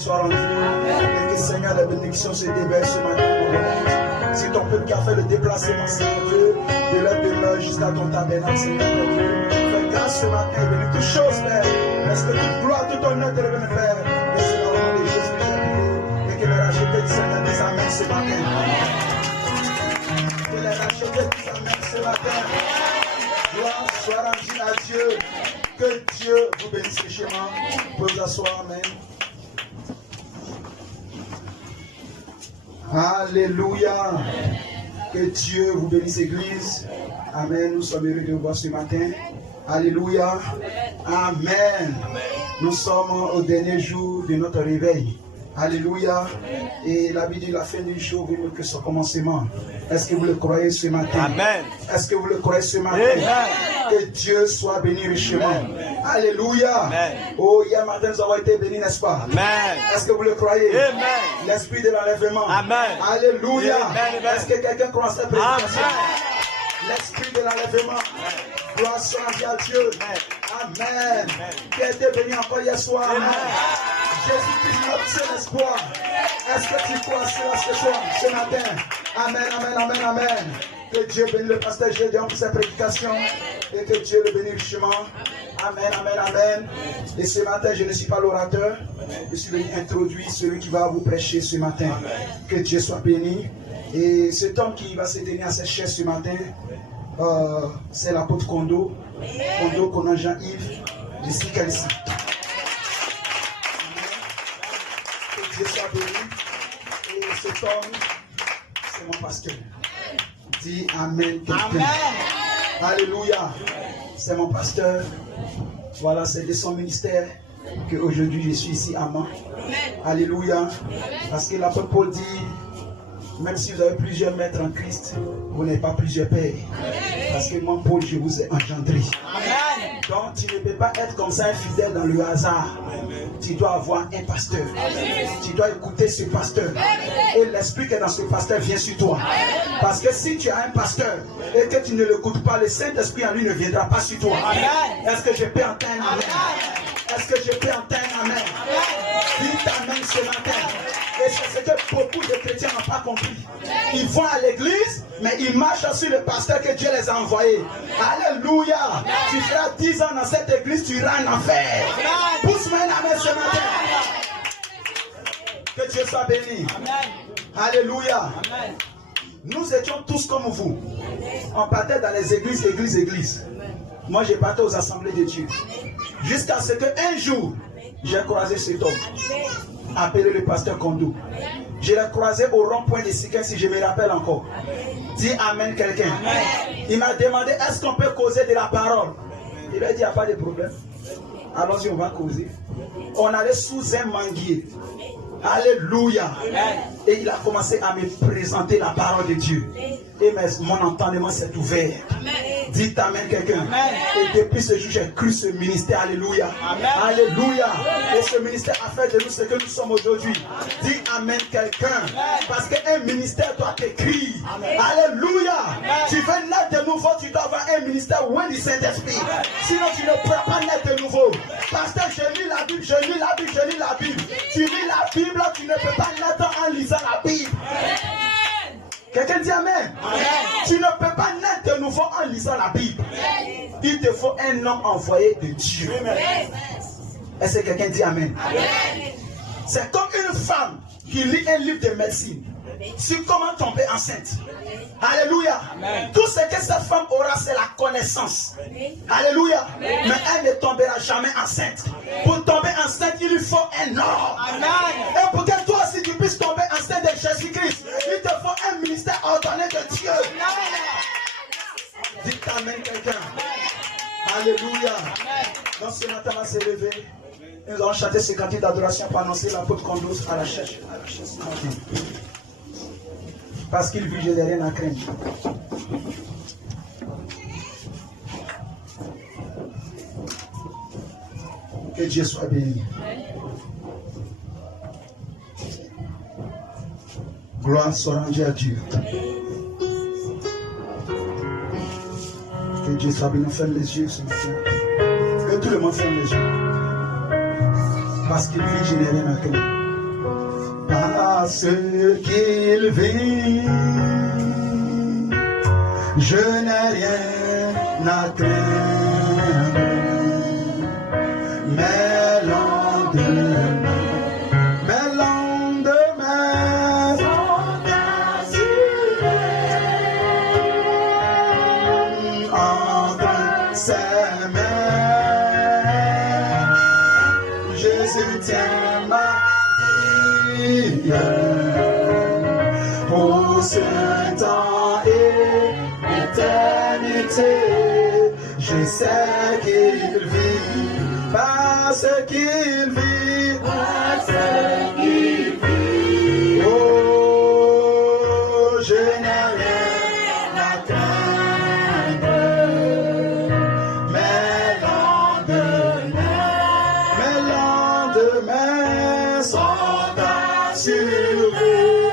soit rendu. Et que Seigneur, la bénédiction se déverse ce matin. Si ton peuple qui a fait le déplacement, Seigneur Dieu, de leur demeure jusqu'à ton tabernacle, Seigneur mon Dieu. Fais grâce ce matin, bénis toutes choses, Père. Est-ce que toute gloire, tout honneur te revienne, Père. Et c'est dans le nom de Jésus que j'ai prié. Et que les rachetés du Seigneur disent Amen ce matin. Que les rachetés disent Amen ce matin. Gloire soit rendue à Dieu. Que Dieu vous bénisse richement. Vous pouvez vous asseoir, Amen. Alléluia. Que Dieu vous bénisse, Église. Amen. Nous sommes heureux de vous voir ce matin. Alléluia. Amen. Nous sommes au dernier jour de notre réveil. Alléluia. Et la vie de la fin du jour vaut mieux que son commencement. Est-ce que vous le croyez ce matin? Amen. Est-ce que vous le croyez ce matin? Amen. Que Dieu soit béni richement. Amen. Alléluia. Amen. Oh, hier matin, nous avons été bénis, n'est-ce pas? Amen. Est-ce que vous le croyez? Amen. L'esprit de l'enlèvement. Amen. Alléluia. Amen. Est-ce que quelqu'un croit à cette prédication? L'esprit de l'enlèvement. Gloire soit à Dieu. Amen. Qui a été béni encore hier soir? Amen. Jésus-Christ, notre seul espoir. Est-ce que tu crois cela ce soir, ce matin? Amen, amen, amen, amen. Que Dieu bénisse le pasteur Gédéon pour sa prédication et que Dieu le bénisse richement. Amen, amen, amen. Et ce matin, je ne suis pas l'orateur. Je suis venu introduire celui qui va vous prêcher ce matin. Que Dieu soit béni. Et cet homme qui va se tenir à cette chaise ce matin, c'est l'apôtre Kondo. Kondo, Conan Jean-Yves, de Sikalissi. Que Dieu soit béni. Et cet homme, c'est mon pasteur. Dis Amen. Amen. Alléluia. C'est mon pasteur. Voilà, c'est de son ministère qu'aujourd'hui je suis ici à Mans. Alléluia. Parce que l'apôtre Paul dit, même si vous avez plusieurs maîtres en Christ, vous n'avez pas plusieurs pères. Parce que moi, Paul, je vous ai engendré. Donc, tu ne peux pas être comme ça infidèle dans le hasard. Tu dois avoir un pasteur. Tu dois écouter ce pasteur. Et l'esprit qui est dans ce pasteur vient sur toi. Parce que si tu as un pasteur et que tu ne l'écoutes pas, le Saint-Esprit en lui ne viendra pas sur toi. Est-ce que je peux entendre Amen? Est-ce que je peux entendre Amen? Dis Amen ce matin. Et c'est ce que beaucoup de chrétiens n'ont pas compris. Ils vont à l'église, mais ils marchent sur le pasteur que Dieu les a envoyés. Alléluia. Tu feras 10 ans dans cette église, tu iras en enfer. Pousse-moi un amen ce matin. Que Dieu soit béni. Alléluia. Nous étions tous comme vous. On partait dans les églises. Moi, je partais aux assemblées de Dieu. Jusqu'à ce qu'un jour, j'ai croisé cet homme, appelé le pasteur Kondo. Je l'ai croisé au rond-point de Sikin, si je me rappelle encore. Dis Amen quelqu'un. Il m'a demandé, est-ce qu'on peut causer de la parole? Il lui a dit, il n'y a pas de problème. Allons-y, on va causer. On allait sous un manguier. Alléluia. Et il a commencé à me présenter la parole de Dieu. Et mon entendement s'est ouvert. Dites Amen quelqu'un. Et depuis ce jour, j'ai cru ce ministère. Alléluia. Alléluia. Et ce ministère a fait de nous ce que nous sommes aujourd'hui. Dis Amen quelqu'un. Parce qu'un ministère doit t'écrire. Alléluia. Tu veux naître de nouveau, tu dois avoir un ministère loin du Saint-Esprit. Sinon, tu ne pourras pas naître de nouveau. Parce que je lis la Bible, je lis la Bible, je lis la Bible. Tu lis la Bible, tu ne peux pas naître en lisant la Bible. Quelqu'un dit Amen. Amen. Tu ne peux pas naître de nouveau en lisant la Bible. Il te faut un homme envoyé de Dieu. Est-ce que quelqu'un dit Amen? Amen. C'est comme une femme qui lit un livre de médecine sur comment tomber enceinte. Alléluia. Amen. Tout ce que cette femme aura, c'est la connaissance. Alléluia. Amen. Mais elle ne tombera jamais enceinte. Pour tomber enceinte, il lui faut un homme. Amen. Et pour que toi aussi tu puisses tomber enceinte de Jésus-Christ, il te faut un ministère ordonné de Dieu. Dites Amen quelqu'un. Alléluia. Donc ce matin, on va se lever. Nous allons chanter ce cantique d'adoration pour annoncer l'apôtre Kondo à la chaise. Parce qu'il vit, je n'ai rien à craindre. Que Dieu soit béni. Gloire soit rendue à Dieu. Que Dieu soit béni. Ferme les yeux ce matin. Que tout le monde ferme les yeux. Parce qu'il vit, je n'ai rien à craindre. parce qu'il vit. Je n'ai rien à craindre, mes lendemains sont assurés entre ses mains. Jésus tient ma vie pour ce temps et l'éternité. Je sais qu'il vit parce qu'il vit, parce qu'il vit. Oh, je n'ai rien à craindre, mes lendemains sont assurés,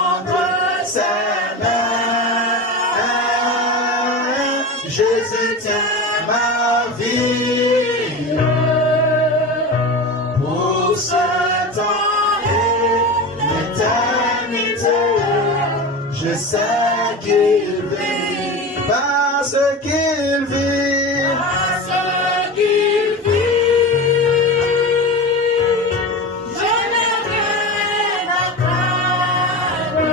entre ses mains. Jésus tient ma vie pour ce temps et l'éternité. Je sais qu'il vit parce qu'il vit, parce qu'il vit. Je n'ai rien à craindre,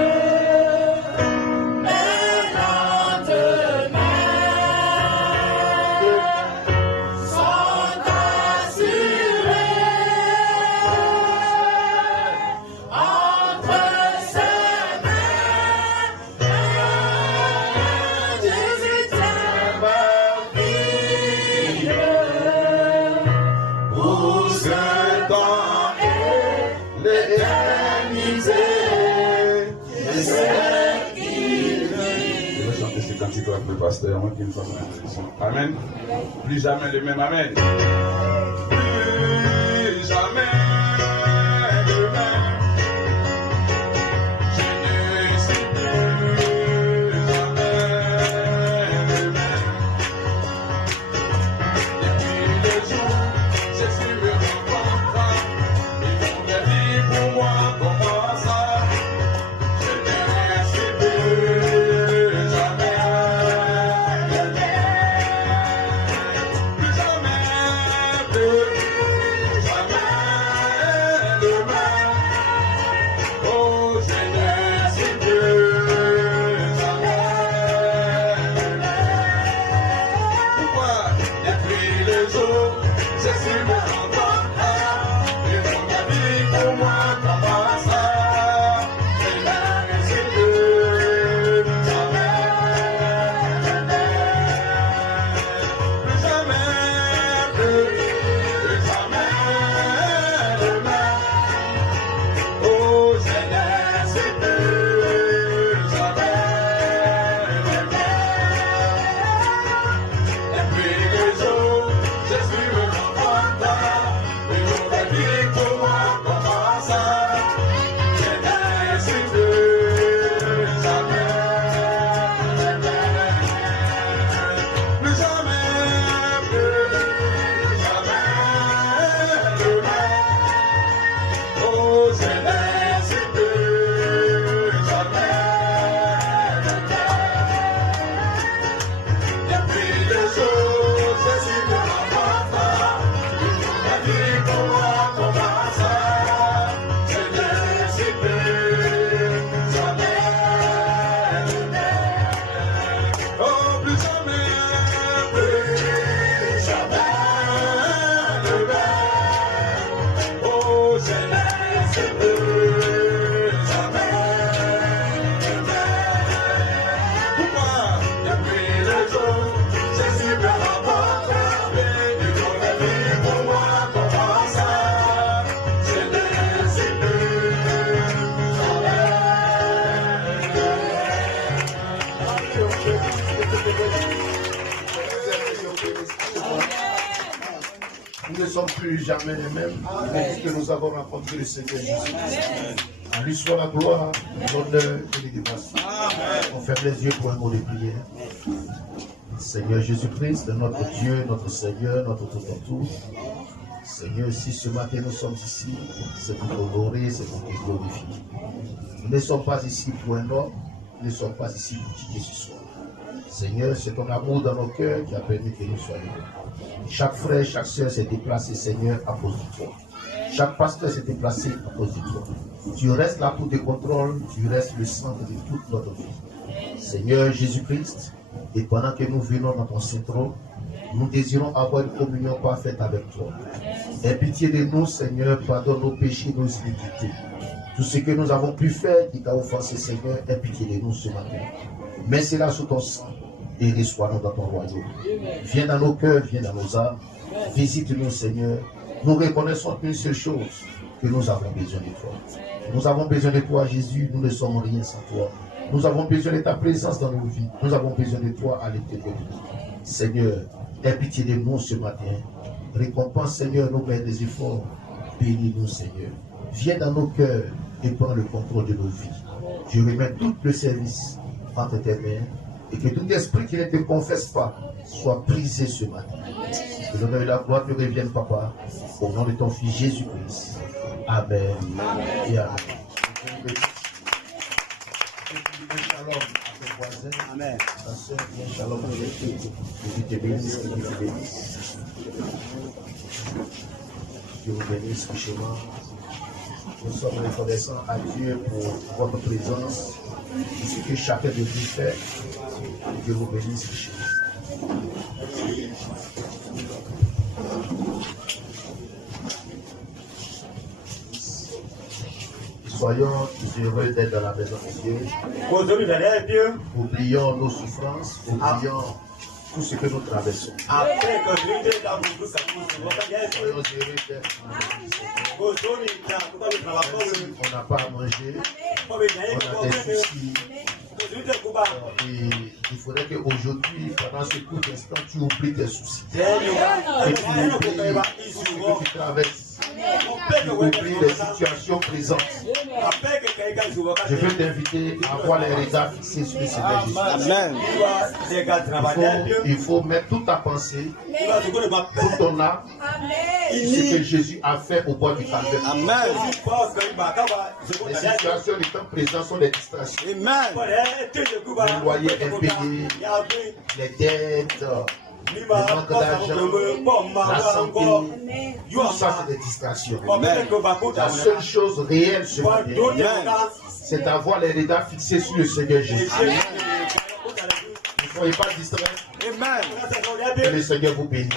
mes lendemains sont assurés entre ses mains. Jésus tient ma vie pour ce temps et l'éternité. Je sais qu'il vit. Je vais chanter ces cantiques avec le pasteur, moi qui me fasse une introduction. Amen. Plus jamais le même amen. Plus jamais le même. Je ne suis plus jamais le même. Depuis le jour, Jésus me rencontra. Il m'aurait dit pour moi comment ça. Je ne suis plus jamais le même. Plus jamais, plus jamais le même. Oh, je ne suis plus jamais le même. Pourquoi? Depuis le jour, Jésus me rencontra. Il m'aurait dit pour moi comment ça. Je ne suis plus jamais le même. Plus jamais, plus jamais le même. Oh, je ne suis plus jamais le même. Depuis le jour, Jésus me rencontra. Il m'aurait dit pour moi comment ça. Je ne suis plus jamais le même. Plus jamais, plus jamais le même. Oh, je ne suis plus jamais le même. Depuis le jour, Jésus me rencontra. Il m'aurait dit pour moi comment ça. Je ne suis plus jamais le même. Oh, plus jamais, plus jamais le même. Oh, je ne suis plus jamais le même. Pourquoi? Depuis le jour, Jésus me rencontra. Il m'aurait dit pour moi comment ça. Je ne suis plus jamais Nous ne sommes plus jamais les mêmes depuis que nous avons rencontré le Seigneur Jésus. À lui soit la gloire, l'honneur et l'élévation. On ferme les yeux pour un mot de prière. Seigneur Jésus-Christ, notre Dieu, notre Seigneur, notre tout en tout. Seigneur, si ce matin nous sommes ici, c'est pour t'honorer, c'est pour te glorifier. Nous ne sommes pas ici pour un homme, nous ne sommes pas ici pour qui que ce soit. Seigneur, c'est ton amour dans nos cœurs qui a permis que nous soyons là. Chaque frère, chaque soeur s'est déplacé, Seigneur, à cause de toi. Chaque pasteur s'est déplacé à cause de toi. Tu restes là pour tes contrôles, tu restes le centre de toute notre vie. Seigneur Jésus-Christ, et pendant que nous venons dans ton Saint-Trône, nous désirons avoir une communion parfaite avec toi. Aie pitié de nous, Seigneur, pardonne nos péchés, nos iniquités. Tout ce que nous avons pu faire qui t'a offensé, Seigneur, aie pitié de nous ce matin. Mets cela sous ton sang et reçois-nous dans ton royaume. Viens dans nos cœurs, viens dans nos âmes. Visite-nous, Seigneur. Nous reconnaissons une seule chose, que nous avons besoin de toi. Nous avons besoin de toi, Jésus. Nous ne sommes rien sans toi. Nous avons besoin de ta présence dans nos vies. Nous avons besoin de toi à l'intérieur de nous. Seigneur, aie pitié de nous ce matin. Récompense, Seigneur, nos mains des efforts. Bénis-nous, Seigneur. Viens dans nos cœurs et prends le contrôle de nos vies. Je remets tout le service entre tes mains et que tout esprit qui ne te confesse pas soit brisé ce matin. Que l'honneur et la gloire te reviennent, Papa, au nom de ton Fils Jésus-Christ. Amen. Et Amen. Shalom à tes voisins. Amen. Ta soeur, bien shalom avec eux. Que Dieu te bénisse, que Dieu te bénisse. Dieu vous bénisse richement. Nous sommes reconnaissants à Dieu pour votre présence, pour ce que chacun de vous fait. Que Dieu vous bénisse richement. Soyons heureux d'être dans la maison de Dieu. Oublions nos souffrances, oublions tout ce que nous traversons. Soyons heureux d'être dans la maison de Dieu. On n'a pas à manger, on a des soucis. Et il faudrait qu'aujourd'hui, pendant ce court instant, tu oublies tes soucis. Et tu oublies ce que tu traverses. Tu oublies les situations présentes. Je veux t'inviter à avoir les regards fixés sur le Seigneur Jésus. Amen. Il faut mettre toute ta pensée, toute ton âme, ce que Jésus a fait au bois du Calvaire. Amen. Les situations du temps présent sont des distractions. Les loyers impayés, les dettes, le manque d'argent, la santé, tout ça c'est des distractions. La seule chose réelle ce matin, c'est d'avoir les regards fixés sur le Seigneur Jésus. Ne soyez pas distraits. Que le Seigneur vous bénisse.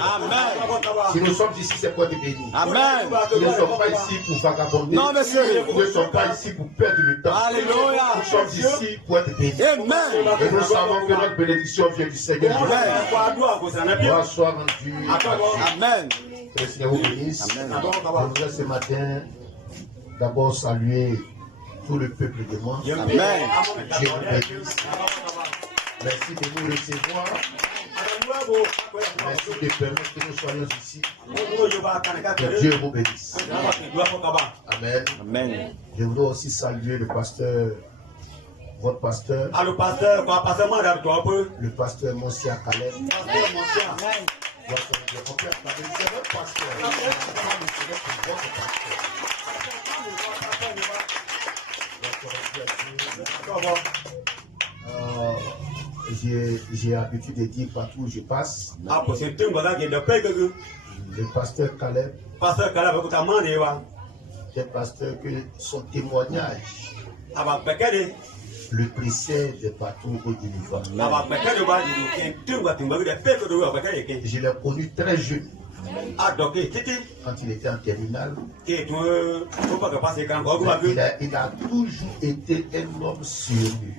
Si nous sommes ici, c'est pour te bénir. Amen. Nous ne sommes pas ici pour vagabonder. Non, monsieur. Nous ne sommes pas ici pour perdre le temps. Alléluia. Nous sommes ici pour être bénis. Amen. Et nous savons que notre bénédiction vient du Seigneur. Amen. Gloire soit rendue. Amen. Que le Seigneur vous bénisse. Je voudrais ce matin d'abord saluer tout le peuple de moi. Amen. Dieu vous bénisse. Merci de nous recevoir. Merci de permettre que nous soyons ici. Que Dieu vous bénisse. Amen. Amen. Je voudrais aussi saluer le pasteur, votre pasteur. Le pasteur Monsieur Caleb. C'est votre pasteur. J'ai l'habitude de dire partout où je passe. Le pasteur Caleb. C'est un pasteur que son témoignage le précède partout où il va. Je l'ai connu très jeune. Quand il était en terminale, il a toujours été un homme sérieux.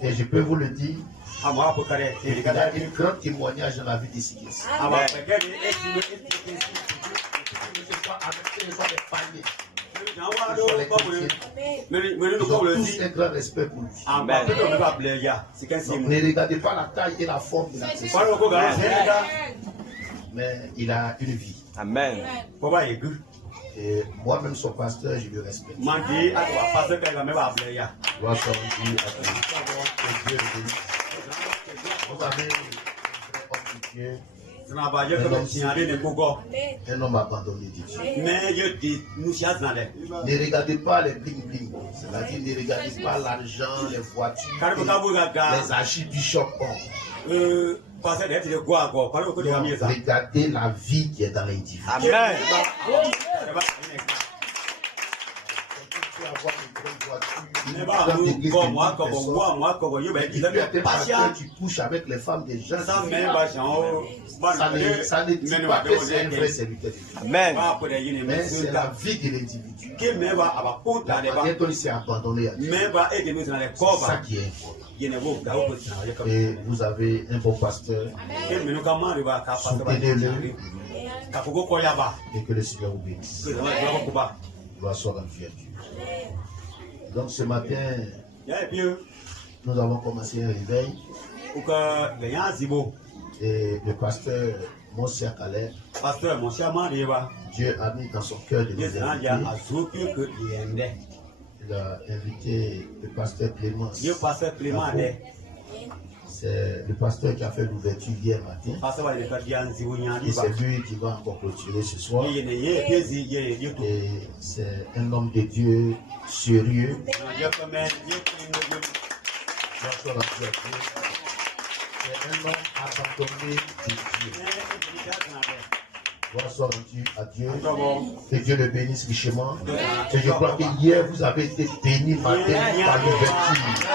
Et je peux vous le dire, il a un grand témoignage dans la vie d'ici. Ils ont tous un grand respect pour lui. Ne regardez pas la taille et la forme de la mais il a une vie. Amen. Et moi-même, son pasteur, je le respecte. Gloire soit rendue à Dieu. Vous avez un homme de Dieu Un homme abandonné de Dieu. Ne regardez pas les bling-bling. C'est-à-dire, ne regardez pas l'argent, les voitures, les archibishops. Regardez la vie qui est dans l'individu. Amen. Tu couches avec les femmes des gens. Ça ne dit pas que c'est un vrai serviteur. Amen. Mais c'est la vie de l'individu. La manière dont il s'est abandonné à Dieu. C'est ça qui est important. Et vous avez un bon pasteur. Soutenez-le. Et que le Seigneur vous bénisse. Gloire soit rendue à Dieu. Donc ce matin, nous avons commencé un réveil. Et le pasteur Monsieur Calais, Dieu a mis dans son cœur de nous inviter. Il a invité le pasteur Clément. C'est le pasteur qui a fait l'ouverture hier matin. Et c'est lui qui va encore clôturer ce soir. Et c'est un homme de Dieu sérieux. C'est un homme abandonné de Dieu. Gloire soit rendue à Dieu. Que Dieu le bénisse richement. Et je crois que hier vous avez été bénis matin par l'ouverture.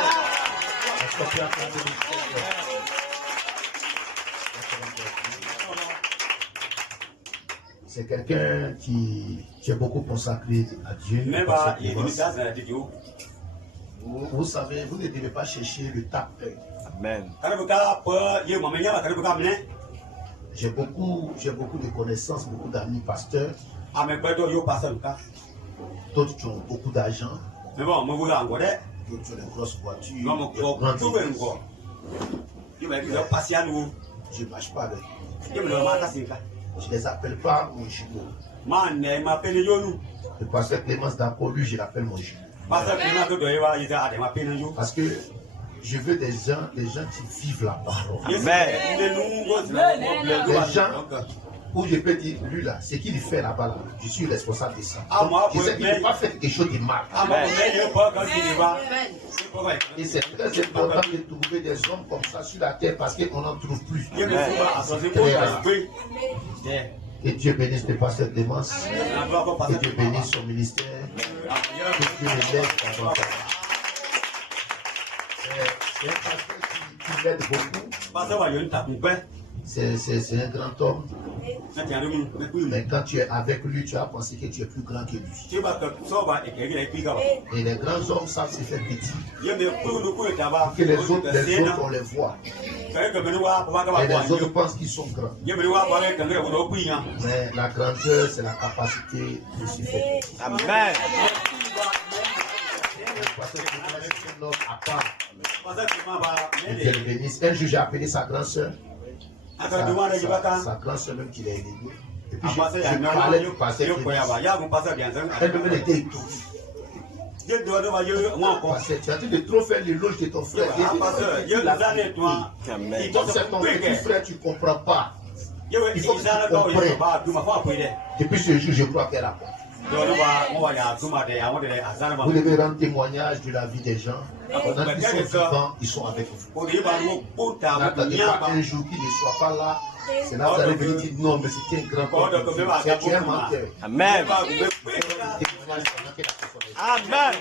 C'est quelqu'un qui est beaucoup consacré à Dieu. Vous savez, vous ne devez pas chercher le tape. Amen. J'ai beaucoup de connaissances, beaucoup d'amis pasteurs. D'autres qui ont beaucoup d'argent. D'autres qui ont des grosses voitures. Je ne marche pas avec eux. Je ne les appelle pas mon jumeau. Le pasteur Clémence Dapo, lui, je l'appelle mon jumeau. Parce que je veux des gens qui vivent la parole. Amen. Les gens où je peux dire, lui là, ce qu'il fait là-bas, là, je suis responsable de ça. Donc, je sais qu'il ne peut pas faire quelque chose de mal. Et c'est très important de trouver des hommes comme ça sur la terre parce qu'on n'en trouve plus. Que Dieu bénisse le pasteur Clémence. Que Dieu bénisse son ministère. Que Dieu le laisse dans son cœur. C'est un pasteur qui m'aide beaucoup. C'est un grand homme. Mais quand tu es avec lui, tu as pensé que tu es plus grand que lui. Et les grands hommes savent se faire petit. Que les autres on les voit. Et les autres pensent qu'ils sont grands. Mais la grandeur, c'est la capacité de se faire petit. Amen. Dieu le bénisse. Un jour, j'ai appelé sa grande soeur. Sa grande soeur même qui l'a aidé. Et puis je parlais du pasteur. Elle même était étouffée. Tu es en train de trop faire l'éloge de ton frère. Comme c'est ton petit frère, tu ne comprends pas. Il faut que tu comprennes. Depuis ce jour, je crois qu'elle a compris. Vous devez rendre témoignage de la vie des gens. Pendant qu'ils sont vivants, ils sont avec vous. N'attendez pas un jour qu'ils ne soient pas là. C'est là que vous allez venir dire non, mais c'était un grand homme. Tu es un menteur. Amen. Amen.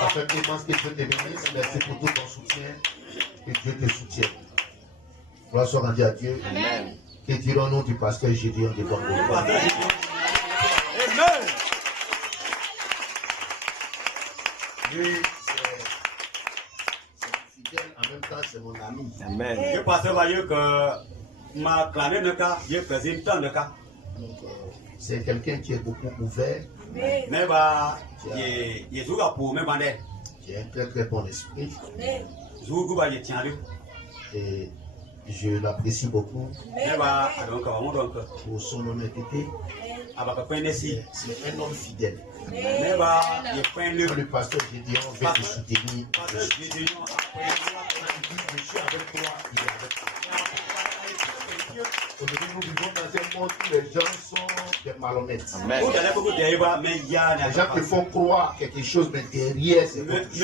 Ça fait tellement que Dieu te bénisse. Merci pour tout ton soutien. Que Dieu te soutienne. Gloire soit rendue à Dieu. Amen. Que dirons-nous du pasteur Gédéon de Bango? Amen. Lui, c'est fidèle, en même temps, c'est mon ami. Amen. Donc, c'est quelqu'un qui est beaucoup ouvert, qui a un très très bon esprit. Et je l'apprécie beaucoup pour son honnêteté. C'est un homme fidèle. Le pasteur Gédéon veut te soutenir. Je suis avec toi, il est avec toi. Aujourd'hui, nous vivons dans un monde où les gens sont des malhonnêtes. Amen. Les gens te font croire quelque chose, mais derrière, c'est autre chose.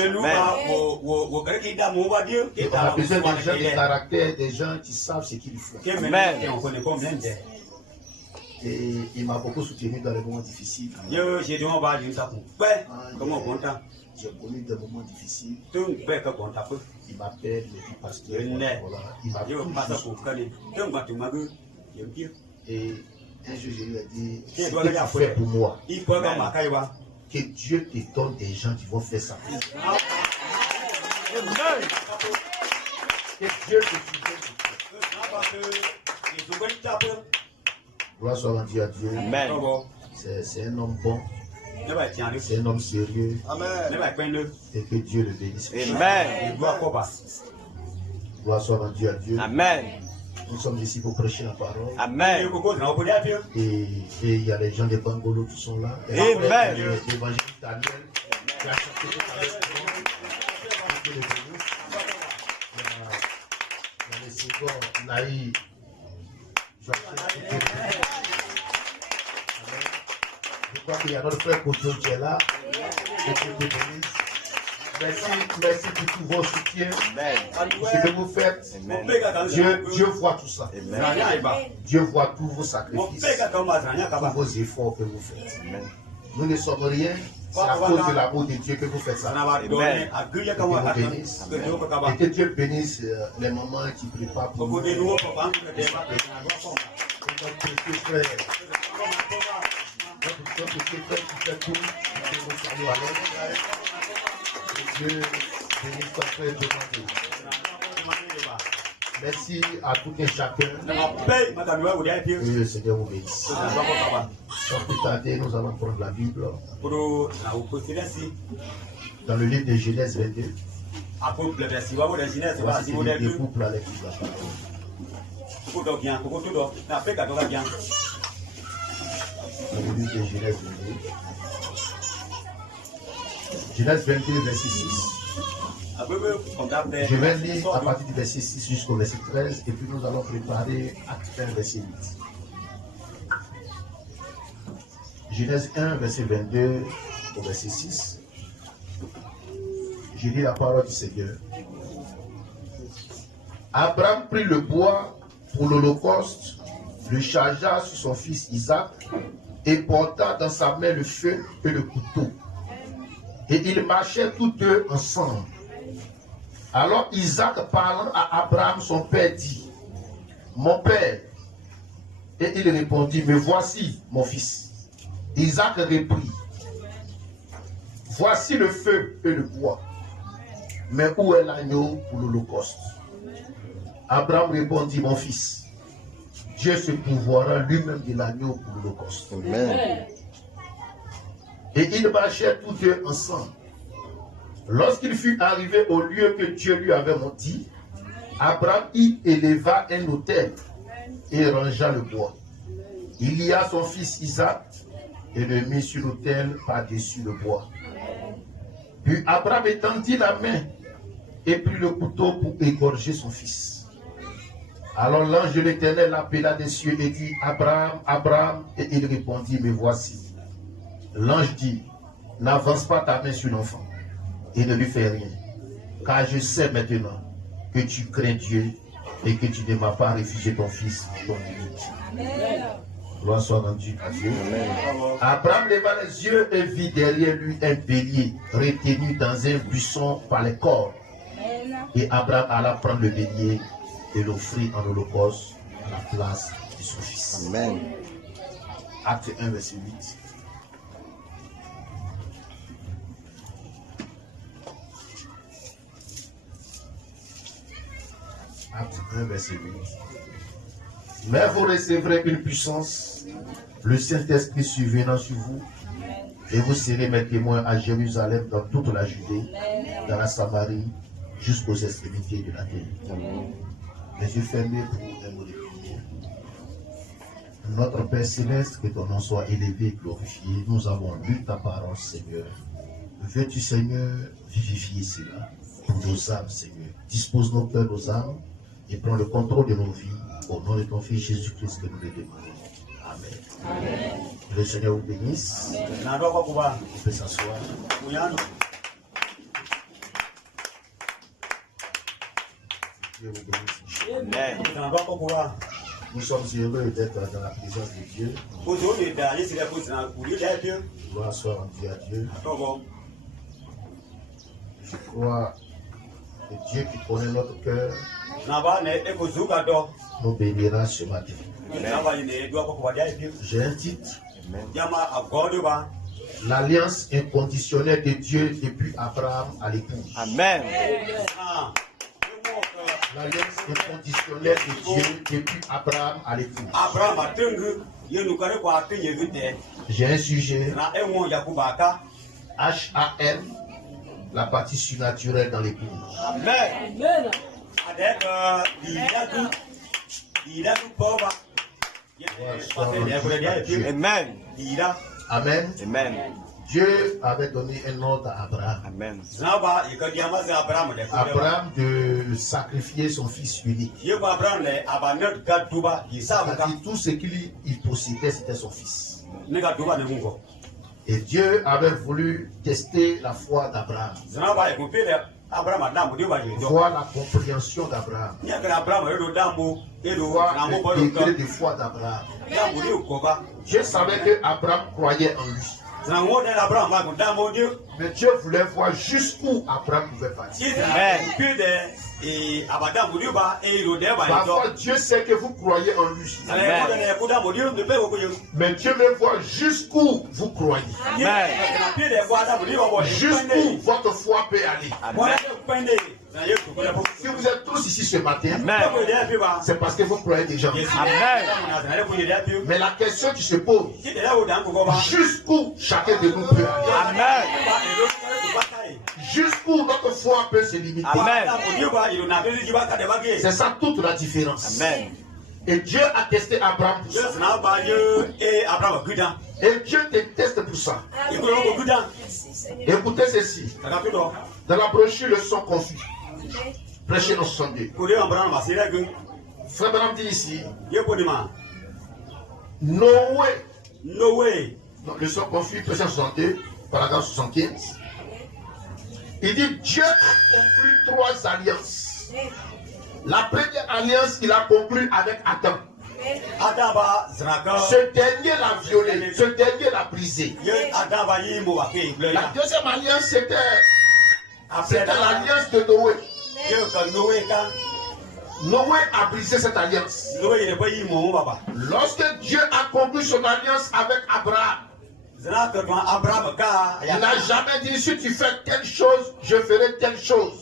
Et on a besoin des gens de caractère, des gens qui savent ce qu'ils font. Amen. Et il m'a beaucoup soutenu dans les moments difficiles. J'ai connu des moments difficiles. Il m'appelle, il dit pasteur. Voilà. Il m'a tout. Et un jour, je lui ai dit, ce que tu fais pour moi, que Dieu te donne des gens qui vont faire ça. Que Dieu te donne. Gloire soit rendue à Dieu. Amen. C'est un homme bon. C'est un homme sérieux. Amen. Et que Dieu le bénisse. Amen. Gloire soit rendue à Dieu. Amen. Nous sommes ici pour prêcher la parole. Amen. Et il y a les gens des Bangolos qui sont là. Et Amen. L'évangéliste Daniel qui a chanté tout à l'heure. Il y a les seconds, Naï. Je crois qu'il y a notre frère Kojo qui est là. Merci pour tous vos soutiens. Ce que vous faites, Dieu voit tout ça. Dieu voit tous vos sacrifices, tous vos efforts que vous faites. Nous ne sommes rien. C'est à cause de l'amour de Dieu que vous faites ça. Et que Dieu bénisse les mamans qui préparent pour nous. Dieu bénisse ton frère demandé. Merci à tout et chacun. Que le Seigneur vous bénisse. Sans plus tarder, nous allons prendre la Bible. Dans le livre de Genèse 22. Voici les couples avec qui la parole. Dans le livre de Genèse 22. Genèse 22, verset 6. Je vais lire à partir du verset 6 jusqu'au verset 13 et puis nous allons préparer Acte 1, verset 8. Genèse 1, verset 22 au verset 6. Je lis la parole du Seigneur. Abraham prit le bois pour l'holocauste, le chargea sur son fils Isaac et porta dans sa main le feu et le couteau. Et ils marchaient tous deux ensemble. Alors Isaac parlant à Abraham, son père, dit, mon père. Et il répondit, me voici, mon fils. Isaac reprit, voici le feu et le bois. Mais où est l'agneau pour l'holocauste? Abraham répondit, mon fils, Dieu se pourvoira lui-même de l'agneau pour l'holocauste. Amen. Et ils marchaient tous deux ensemble. Lorsqu'il fut arrivé au lieu que Dieu lui avait dit, Abraham y éleva un autel et rangea le bois. Il y a son fils Isaac et le mit sur l'autel par-dessus le bois. Puis Abraham étendit la main et prit le couteau pour égorger son fils. Alors l'ange de l'Éternel l'appela des cieux et dit, Abraham, Abraham, et il répondit, me voici. L'ange dit, n'avance pas ta main sur l'enfant et ne lui fais rien, car je sais maintenant que tu crains Dieu et que tu ne m'as pas refusé ton fils, ton unique. Gloire soit rendue à Dieu. Amen. Abraham leva les yeux et vit derrière lui un bélier retenu dans un buisson par les cornes. Et Abraham alla prendre le bélier et l'offrit en holocauste à la place de son fils. Amen. Acte 1, verset 8. Acte 1, verset 8. Mais vous recevrez une puissance, le Saint-Esprit survenant sur vous, et vous serez mes témoins à Jérusalem, dans toute la Judée, dans la Samarie, jusqu'aux extrémités de la terre. Les yeux fermés pour un mot de prière. Notre Père Céleste, que ton nom soit élevé et glorifié, nous avons lu ta parole, Seigneur. Veux-tu, Seigneur, vivifier cela pour nos âmes, Seigneur. Dispose nos cœurs, nos âmes, et prends le contrôle de nos vies. Au nom de ton Fils Jésus-Christ que nous le demandons. Amen. Amen. Que le Seigneur vous bénisse. Vous pouvez s'asseoir. Dieu vous bénisse. Amen. Nous sommes heureux d'être dans la présence de Dieu. Gloire soit rendue à Dieu. Je crois que Dieu qui connaît notre cœur nous bénira ce matin. J'ai un titre. L'alliance inconditionnelle de Dieu depuis Abraham à l'épouse. Amen. L'alliance inconditionnelle de Dieu depuis Abraham à l'épouse. J'ai un sujet. H-A-M, la partie surnaturelle dans l'épouse. Amen. Amen. Amen. Amen. Dieu avait donné un ordre à Abraham. Amen. Abraham de sacrifier son fils unique. C'est-à-dire tout ce qu'il possédait, c'était son fils. Et Dieu avait voulu tester la foi d'Abraham. Voir la compréhension d'Abraham. Voir le degré de foi d'Abraham. Dieu savait que Abraham croyait en lui. Mais Dieu voulait voir jusqu'où Abraham pouvait partir. Parfois Dieu sait que vous croyez en lui. Mais Dieu veut voir jusqu'où vous croyez. Jusqu'où votre foi peut aller. Si vous êtes tous ici ce matin, c'est parce que vous croyez déjà. Mais la question qui se pose, jusqu'où chacun de nous peut aller. Jusqu'où notre foi peut se limiter. C'est ça toute la différence. Et Dieu a testé Abraham pour ça. Et Dieu te teste pour ça. Écoutez ceci. Dans la brochure Le Son Confus, prêché dans 62. Frère Branham dit ici, Noé. Donc, Le Son Confus, prêché en 62, paragraphe 75. Il dit, Dieu a conclu 3 alliances. La première alliance, il a conclu avec Adam. Ce dernier l'a violé, ce dernier l'a brisé. La deuxième alliance, c'était l'alliance de Noé. Noé a brisé cette alliance. Lorsque Dieu a conclu son alliance avec Abraham, il n'a jamais dit si tu fais telle chose, je ferai telle chose.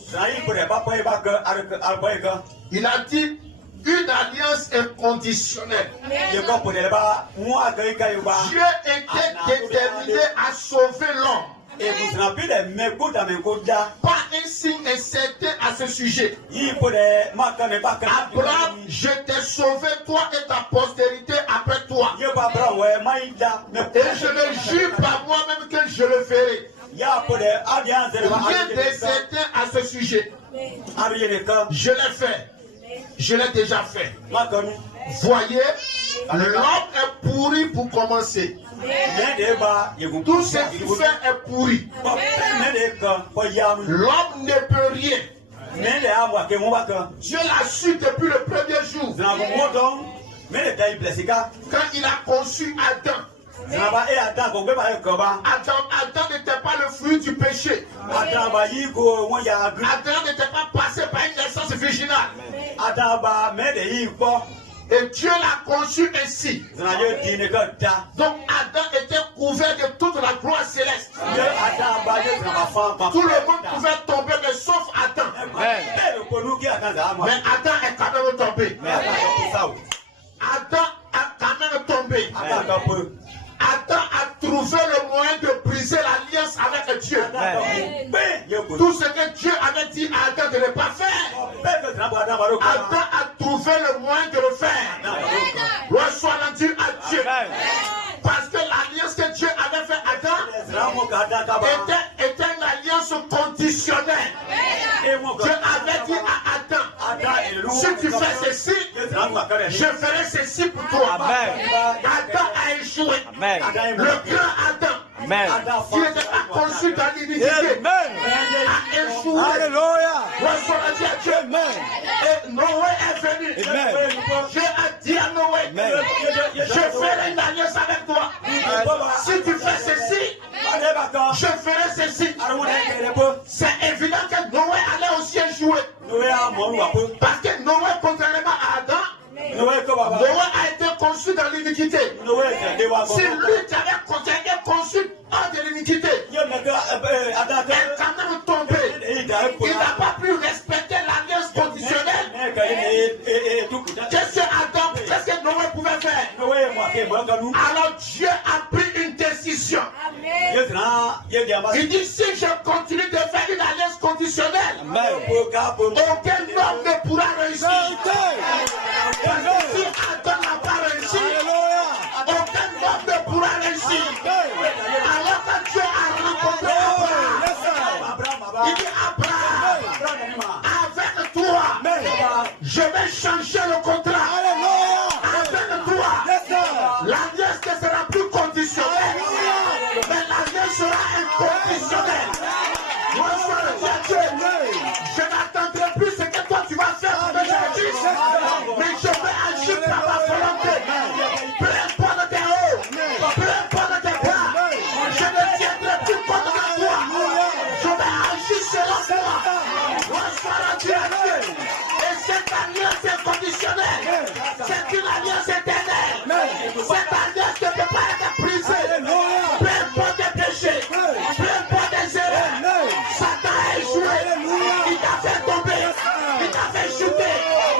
Il a dit une alliance inconditionnelle. Dieu était déterminé à sauver l'homme. Pas un signe incertain à ce sujet. Abraham, je t'ai sauvé, toi et ta postérité après toi. Et je le jure par moi-même que je le ferai. Rien d'incertain à ce sujet. Je l'ai fait. Je l'ai déjà fait. Voyez, l'homme est pourri pour commencer. Tout ce qu'il fait est pourri. L'homme ne peut rien. Dieu l'a su depuis le premier jour. Quand il a conçu Adam. Adam n'était pas le fruit du péché. Adam n'était pas passé par une naissance virginale. Et Dieu l'a conçu ainsi. Donc Adam était couvert de toute la gloire céleste. Tout le monde pouvait tomber, mais sauf Adam. Mais Adam est quand même tombé. Adam a quand même tombé. Adam a trouvé le moyen de briser l'alliance avec Dieu. Tout ce que Dieu avait dit à Adam de ne pas faire, Adam a trouvé le moyen de le faire. Gloire soit rendue à Dieu. Parce que l'alliance que Dieu avait fait à Adam était une alliance conditionnelle. Dieu avait dit à Adam, Si tu fais ceci, je ferai ceci pour toi. Adam a échoué. Le grand Adam, qui n'était pas conçu dans l'iniquité, a échoué. Alléluia. Et Noé est venu. Dieu a dit à Noé, je ferai une alliance avec toi. Si tu fais ceci, je ferai ceci. C'est évident que Noé allait aussi échouer. Parce que Noé, contrairement à Adam, Noé a été conçu dans l'iniquité. Si lui qui avait conçu hors de l'iniquité, est quand même tombé. Il n'a pas pu respecter l'alliance conditionnelle. Qu'est-ce que Adam, qu'est-ce que Noé pouvait faire? Alors Dieu a pris une décision. Il dit, si je continue de faire une alliance conditionnelle, aucun homme ne pourra réussir. Parce que si Adam n'a pas réussi, aucun homme ne pourra réussir. Alors que Dieu a rencontré Abraham, il dit, Abraham, avec toi, je vais changer le contrat. Avec toi, l'alliance ne sera plus conditionnelle, mais l'alliance sera inconditionnelle. Moi, je n'attendrai plus ce que toi tu vas faire pour que je dise, mais je vais agir par ma volonté. Peu importe tes hauts, peu importe tes bas, je ne tiendrai plus compte de toi. Je vais agir selon toi. Bonsoir à Dieu. Et cette alliance inconditionnelle, c'est une alliance éternelle. Cette alliance ne peut pas être brisée. Peu importe tes péchés, peu importe tes erreurs, Satan a échoué. Il t'a fait tomber, il t'a fait chuter,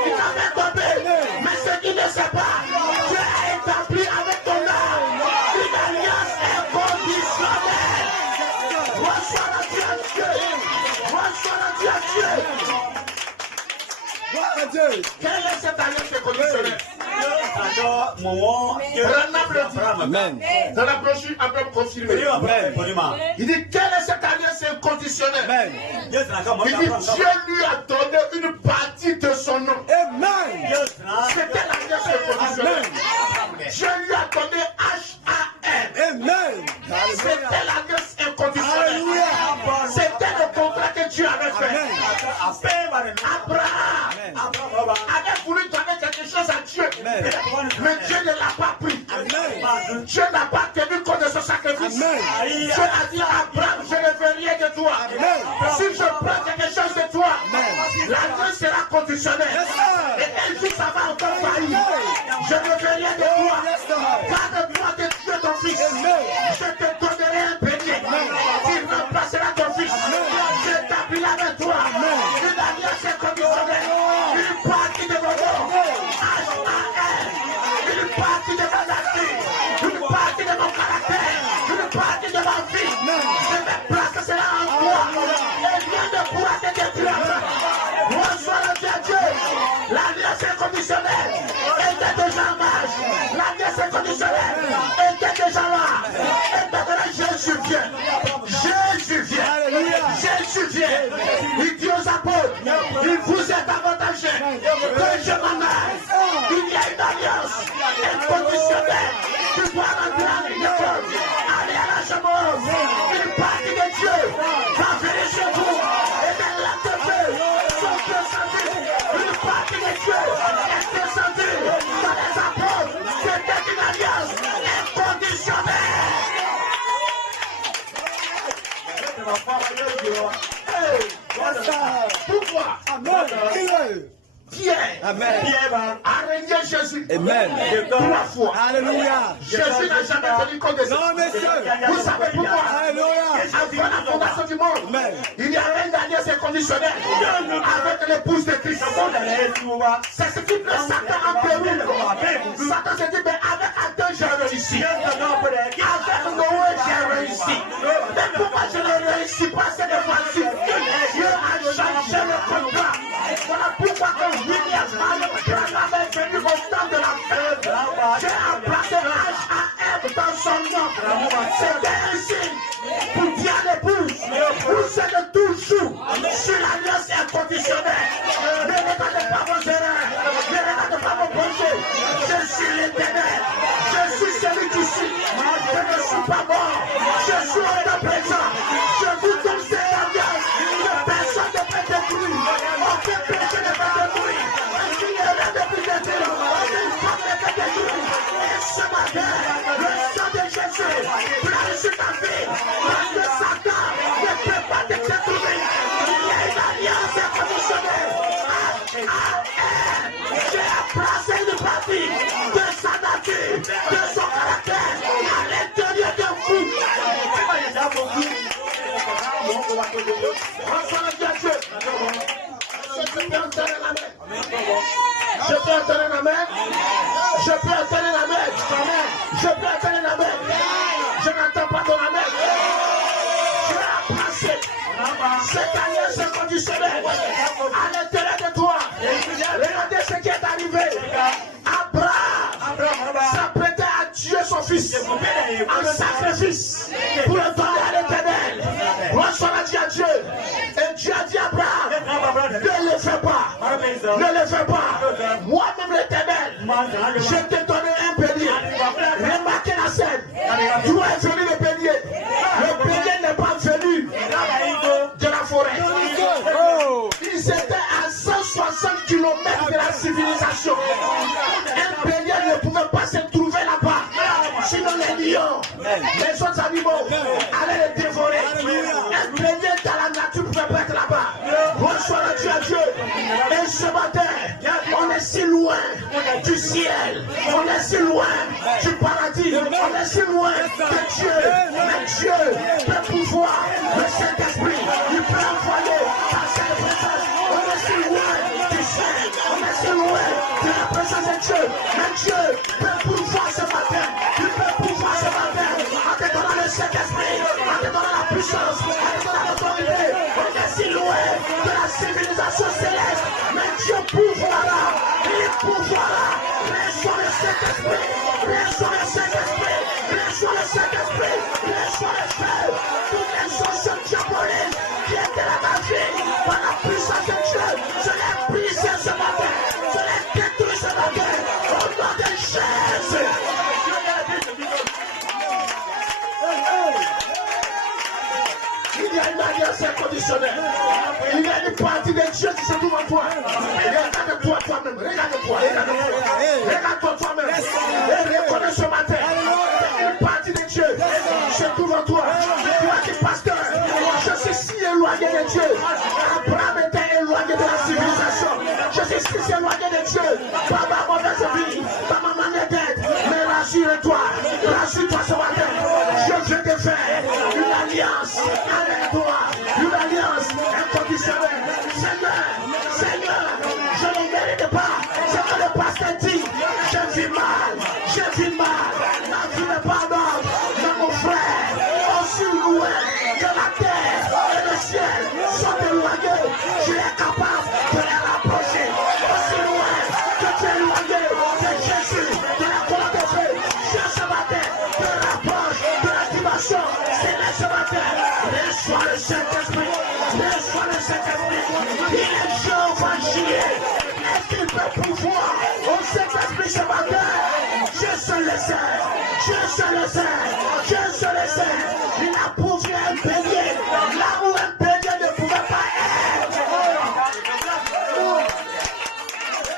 il t'a fait tomber. Mais ce qui ne sait pas, Dieu a établi avec ton âme une alliance inconditionnelle. Bonsoir à Dieu. Bonsoir à Dieu. Quelle est cette alliance inconditionnelle? Amen. Dans la brochure, Abraham confirmé. Il dit, quelle est cette alliance inconditionnelle? Il dit, Dieu lui a donné une partie de son nom. C'était l'alliance inconditionnelle. Dieu lui a donné H-A-M. C'était l'alliance inconditionnelle. C'était le contrat que Dieu avait fait. Abraham avait voulu donner quelque chose à Dieu, mais Dieu ne l'a pas pris. Dieu n'a pas tenu compte de ce sacrifice. Dieu a dit à Abraham, je ne veux rien de toi. Si je prends quelque chose de toi, l'alliance sera conditionnelle. Et un jour ça va encore faillir. Je ne veux rien de toi. Garde-moi de Dieu ton fils. Je te donnerai un béni. Tu remplaceras ton fils. J'établirai avec toi une alliance inconditionnelle. Une partie de mon nom. H-A-M. Une partie de mon avenir. Une partie de mon caractère. Une partie de ma vie. Je vais placer cela en toi. Et rien ne pourra te détruire. Bonsoir à Dieu. L'alliance inconditionnelle était déjà en marche. L'alliance inconditionnelle était déjà là. Et maintenant Jésus vient. Jésus vient. Jésus vient. Il dit aux apôtres, il vous est avantagé que je m'en aille. Il y a une alliance inconditionnelle. Tu dois rentrer à l'école, aller à la chambre. Une partie de Dieu va venir chez vous et de l'accepter. Son descendu. Une partie de Dieu est descendue dans les apôtres. C'était une alliance inconditionnelle. Pourquoi? Pierre a régné Jésus. Amen. 3 fois. Alléluia. Jésus n'a jamais tenu compte de ça. Non, monsieur. Vous savez pourquoi? Alléluia. Avant la fondation du monde, il y avait une alliance inconditionnelle avec l'épouse de Christ. C'est ce qui met Satan en péril. Satan s'est dit, mais avec Adam j'ai réussi. Avec Noé j'ai réussi. Mais pourquoi je ne réussis pas cette fois-ci? Dieu a changé le contrat. Voilà pourquoi quand William Branham est venu au temps de la fête, Dieu a placé H-A-M dans son nom. C'était un signe pour dire à l'épouse, vous êtes toujours sur l'alliance inconditionnelle. Ne regardez pas vos erreurs. matin, le sang de Jésus plane sur ta vie. Parce que Satan ne peut pas te détruire. Il y a une alliance conditionnelle. J'ai placé une partie de sa nature, de son caractère à l'intérieur de vous. Reçois Dieu. Je peux entendre la main. Je peux entendre la main. Je peux entendre la main. Je peux entendre la main. Je n'entends pas ton main. Je vais la placer. Cette alliance conditionnelle à l'intérieur de toi. Regardez ce qui est arrivé. Abraham s'apprêtait à tuer son fils en sacrifice pour le donner à l'Éternel. Reçois la dit à Dieu. Et Dieu a dit à Abraham, ne le fais pas. Ne le fais pas. Moi-même l'Éternel, je te donnerai un bélier. Remarquez la scène. D'où est venu le bélier? Le bélier n'est pas venu de la forêt. Ils étaient à 160 km de la civilisation. Un bélier ne pouvait pas se trouver là-bas. Sinon les lions, les autres animaux allaient les dévorer. Un bélier dans la nature ne pouvait pas être là-bas. Reçois le Dieu à Dieu. Et ce matin, on est si loin du ciel. On est si loin du paradis. On est si loin de Dieu. Mais Dieu peut pouvoir. Le Saint-Esprit, il peut envoyer ta sainte présence. On est si loin du ciel. On est si loin de la présence de Dieu. Mais Dieu peut pouvoir ce matin. Il peut pouvoir ce matin. En te donnant le Saint-Esprit. En te donnant la puissance. En te donnant l'autorité. On est si loin de la civilisation céleste. Mais Dieu pouvoira. Il pouvoira. Reçois le Saint-Esprit. Reçois le Saint-Esprit. Reçois le Saint-Esprit. Reçois le feu. Toutes les choses diaboliques qui étaient dans ma vie. Par la puissance de Dieu. Je les brise ce matin. Je les détruis ce matin. Au nom de Jésus. Il y a une alliance inconditionnelle. Il y a une partie de Dieu qui se trouve en toi. Regarde-toi toi-même. Regarde-toi. Regarde-toi toi-même. Et reconnais ce matin. Une partie de Dieu se trouve en toi. Toi qui pasteur, je suis si éloigné de Dieu. Abraham était éloigné de la civilisation. Je suis si éloigné de Dieu. Par ma mauvaise vie, par ma manière d'être. Mais rassure-toi. Rassure-toi ce matin. Je veux te faire une alliance avec toi. Une alliance inconditionnelle. Seigneur, je ne mérite pas ce que le pasteur dit. Je vis mal. La vie n'est pas d'ordre. Mais mon frère, aussi loin que la terre et le ciel sont éloignés, je suis capable de les rapprocher. Aussi loin que tu es éloigné de Jésus, de la colonne de Dieu, je ce matin te rapproche de la dimension. C'est là ce matin. Reçois le Saint-Esprit. Reçois le Saint-Esprit. Il est Jéhovah Jireh. Est-ce qu'il peut pouvoir au Saint-Esprit ce matin? Je le sais. Il a pourvu un bélier là où un bélier ne pouvait pas être.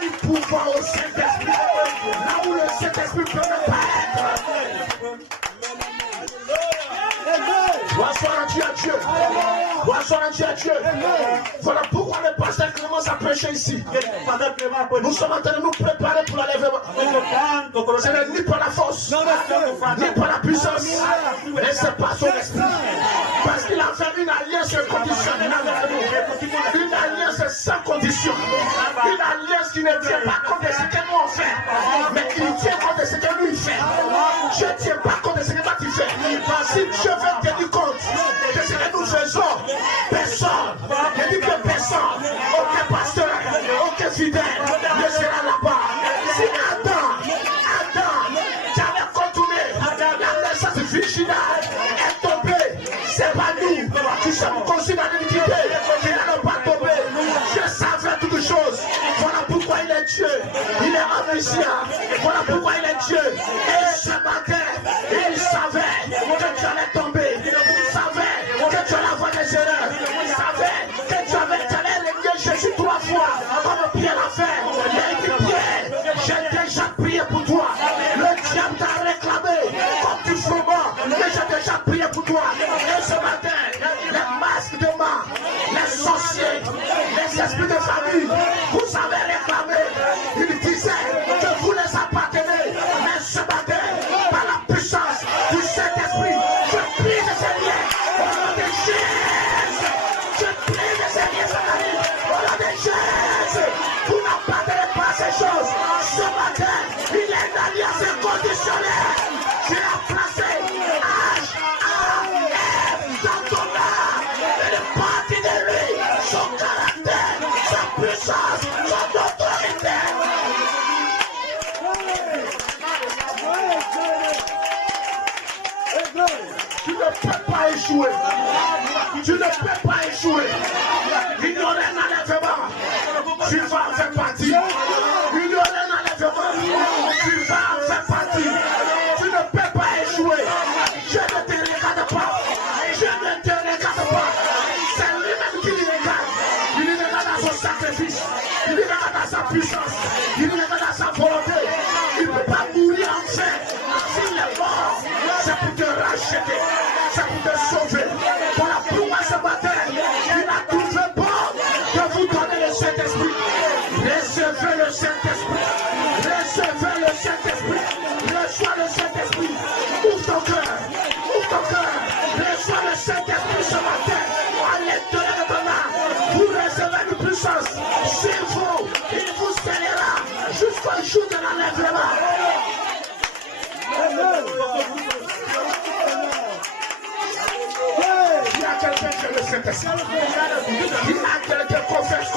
Il pouvoir au Saint-Esprit là où le Saint-Esprit ne peut pas être. Bonsoir à Dieu. Voilà pourquoi le pasteur commence à prêcher ici. Nous sommes en train de nous préparer pour l'enlèvement. Ce n'est ni par la force, ni par la puissance, mais c'est par son esprit. Parce qu'il a fait une alliance conditionnelle avec nous. Une alliance sans condition. Une alliance qui ne tient pas compte de ce que nous on fait, mais qui tient compte de ce que lui fait. Je ne tiens pas compte de ce que toi tu fais. Si Dieu veut tenir compte de ce que nous faisons, personne, je dis que personne, aucun pasteur, aucun fidèle ne sera là-bas. Si Adam, tu avais contourné la naissance virginale est tombée, c'est pas nous qui sommes conçus dans l'iniquité qui n'allons pas tomber. Je savais toutes choses. Voilà pourquoi il est Dieu. Il est omniscient. Voilà pourquoi il est Dieu. Et ce matin, il savait que tu allais tomber. Il savait que tu allais avoir des erreurs. Il savait que tu allais régner Jésus 3 fois, comme Pierre l'a fait. Il a dit Pierre, j'ai déjà prié pour toi. Le diable t'a réclamé. peux pas échouer. Tu ne peux pas échouer. Il n'y aura un enlèvement. Tu vas en faire partie. Il y aura un enlèvement. Tu vas en faire partie. Tu ne peux pas échouer. Je ne te regarde pas. Je ne te regarde pas. C'est lui-même qui lui regarde. Il lui regarde à son sacrifice. Il lui regarde à sa puissance. Il lui regarde à sa volonté. Il ne peut pas mourir en fait. S'il est mort, c'est pour te racheter. C'est pour te sauver. Pour la promesse ce matin, il a trouvé bon de vous donner le Saint-Esprit. Recevez le Saint-Esprit. Recevez le Saint-Esprit. Reçois le Saint-Esprit. Ouvre ton cœur. Ouvre ton cœur. Reçois le Saint-Esprit ce matin. À l'intérieur de ton âme. Vous recevez une puissance. Il vous scellera jusqu'au jour de l'enlèvement. Il y a quelqu'un qui est le Saint-Esprit. Il y a quelqu'un qui confesse.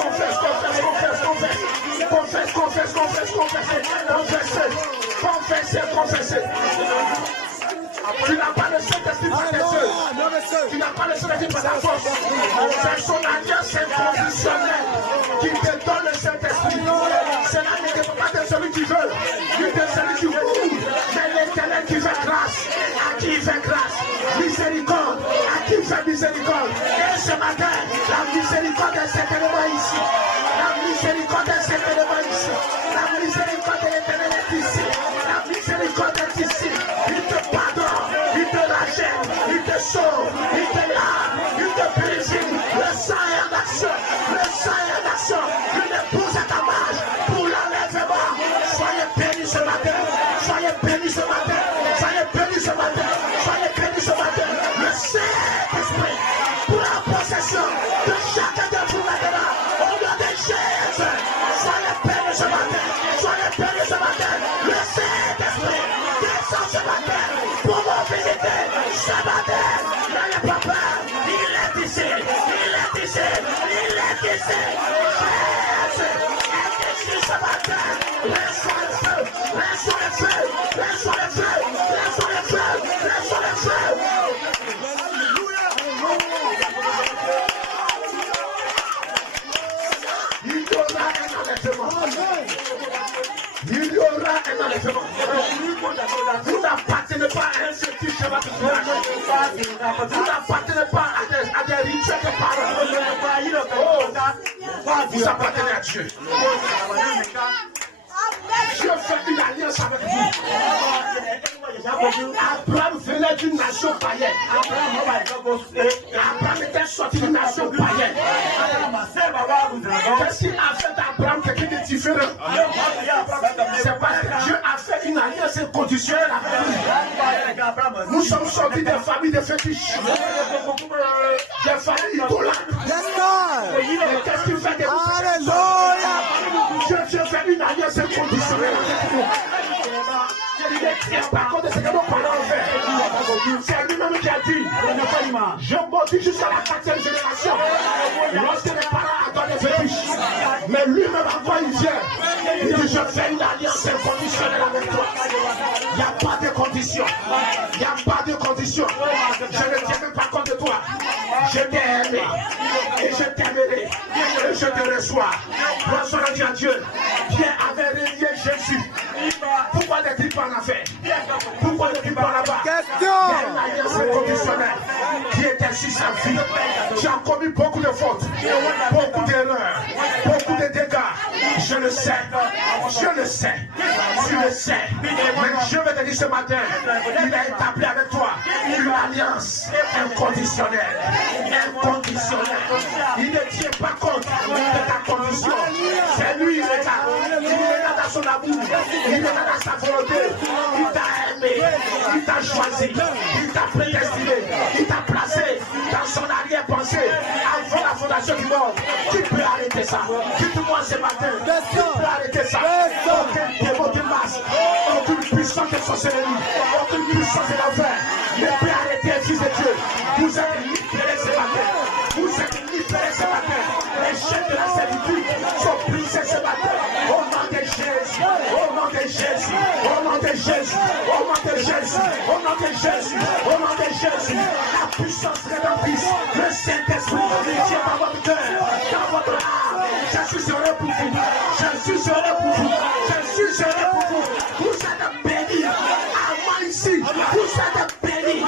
Tu n'as pas le Saint-Esprit par tes yeux. Tu n'as pas le Saint-Esprit par ta force. C'est son alliance inconditionnelle qui te donne le Saint-Esprit. Cela ne dépend pas de celui qui veut, ni de celui qui veut. Mais l'Éternel qui fait grâce, à qui il fait grâce. Miséricorde, à qui il fait miséricorde. Et ce matin, la miséricorde est certainement ici. La miséricorde est certainement ici. La miséricorde de l'Éternel est ici. La miséricorde est ici. Il te pardonne, il te rachète, il te sauve, il te lave, il te purifie. Le sang est en action. Le sang est en action. Il épouse à ta marche pour l'enlèvement. Soyez bénis ce matin. Soyez bénis ce matin. Soyez bénis ce matin. Soyez bénis ce matin. Le Saint-Esprit pour la possession de chacun de vous maintenant. Au nom de Jésus. Soyez bénis ce matin. Soyez bénis ce matin. Le Saint-Esprit descend ce matin pour vous visiter. Ce matin, n'ayez pas peur. Il est ici. Il est ici. Il est ici. Jésus est ici ce matin. Reçois le feu. Reçois le feu. Reçois le feu. Reçois le feu. Reçois le feu. Il y aura un enlèvement. Il y aura un enlèvement. Vous n'appartenez pas à un petit chemin de village. Vous n'appartenez pas à des rituels de parole. Vous appartenez à Dieu. Dieu fait une alliance avec vous. Abraham venait d'une nation païenne. Abraham était sorti d'une nation païenne. Qu'est-ce qu'il a fait d'Abraham quelqu'un de différent? C'est parce que Dieu a fait une alliance inconditionnelle avec lui. Nous sommes sortis des familles de fétiches, des familles idolâtres. Et qu'est-ce qu'il fait de vous? Dieu fait une alliance inconditionnelle avec vous. Il est par contre de ce que nos parents ont fait. C'est lui-même qui a dit, je maudis jusqu'à la 4e génération. Lorsque les parents adorent les fétiches, mais lui-même encore il vient. Il dit, je fais une alliance inconditionnelle avec toi. Il n'y a pas de condition. Il n'y a pas de condition. Je ne tiens pas compte de toi. Je t'ai aimé. Et je t'aimerai. Et je te reçois. Gloire à Dieu. Dieu avait relié Jésus. Pourquoi n'est-il pas en affaire? Pourquoi n'est-il pas là-bas? Il y a une alliance inconditionnelle qui est ainsi sa vie. Tu as commis beaucoup de fautes, beaucoup d'erreurs, beaucoup de dégâts. Je le sais. Je le sais. Tu le sais. Mais je vais te dire ce matin, il a établi avec toi une alliance inconditionnelle. Inconditionnelle. Il ne tient pas compte de ta condition. C'est lui, il regarde. Il regarde à son amour. Il regarde à sa volonté. Il t'a aimé. Il t'a choisi. Il t'a prédestiné. Il t'a placé dans son arrière-pensée avant la fondation du monde. Qui peut arrêter ça? Dites-moi ce matin. Qui peut arrêter ça? Aucun démon de masse. Aucune puissance de sorcellerie. Aucune puissance de l'enfer ne peut arrêter le Fils de Dieu. Vous êtes libérés ce matin. Vous êtes libérés ce matin. Les chaînes de la servitude sont brisées ce matin. Au nom de Jésus. Au nom de Jésus. Au nom de Jésus. Au nom de Jésus. Au nom de Jésus. Au nom de Jésus. La puissance rédemptrice. Le Saint-Esprit vient dans votre cœur, dans votre âme. Jésus serait pour vous. Jésus serait pour vous. Jésus serait pour vous. Vous êtes bénis. À moi ici. Vous êtes bénis.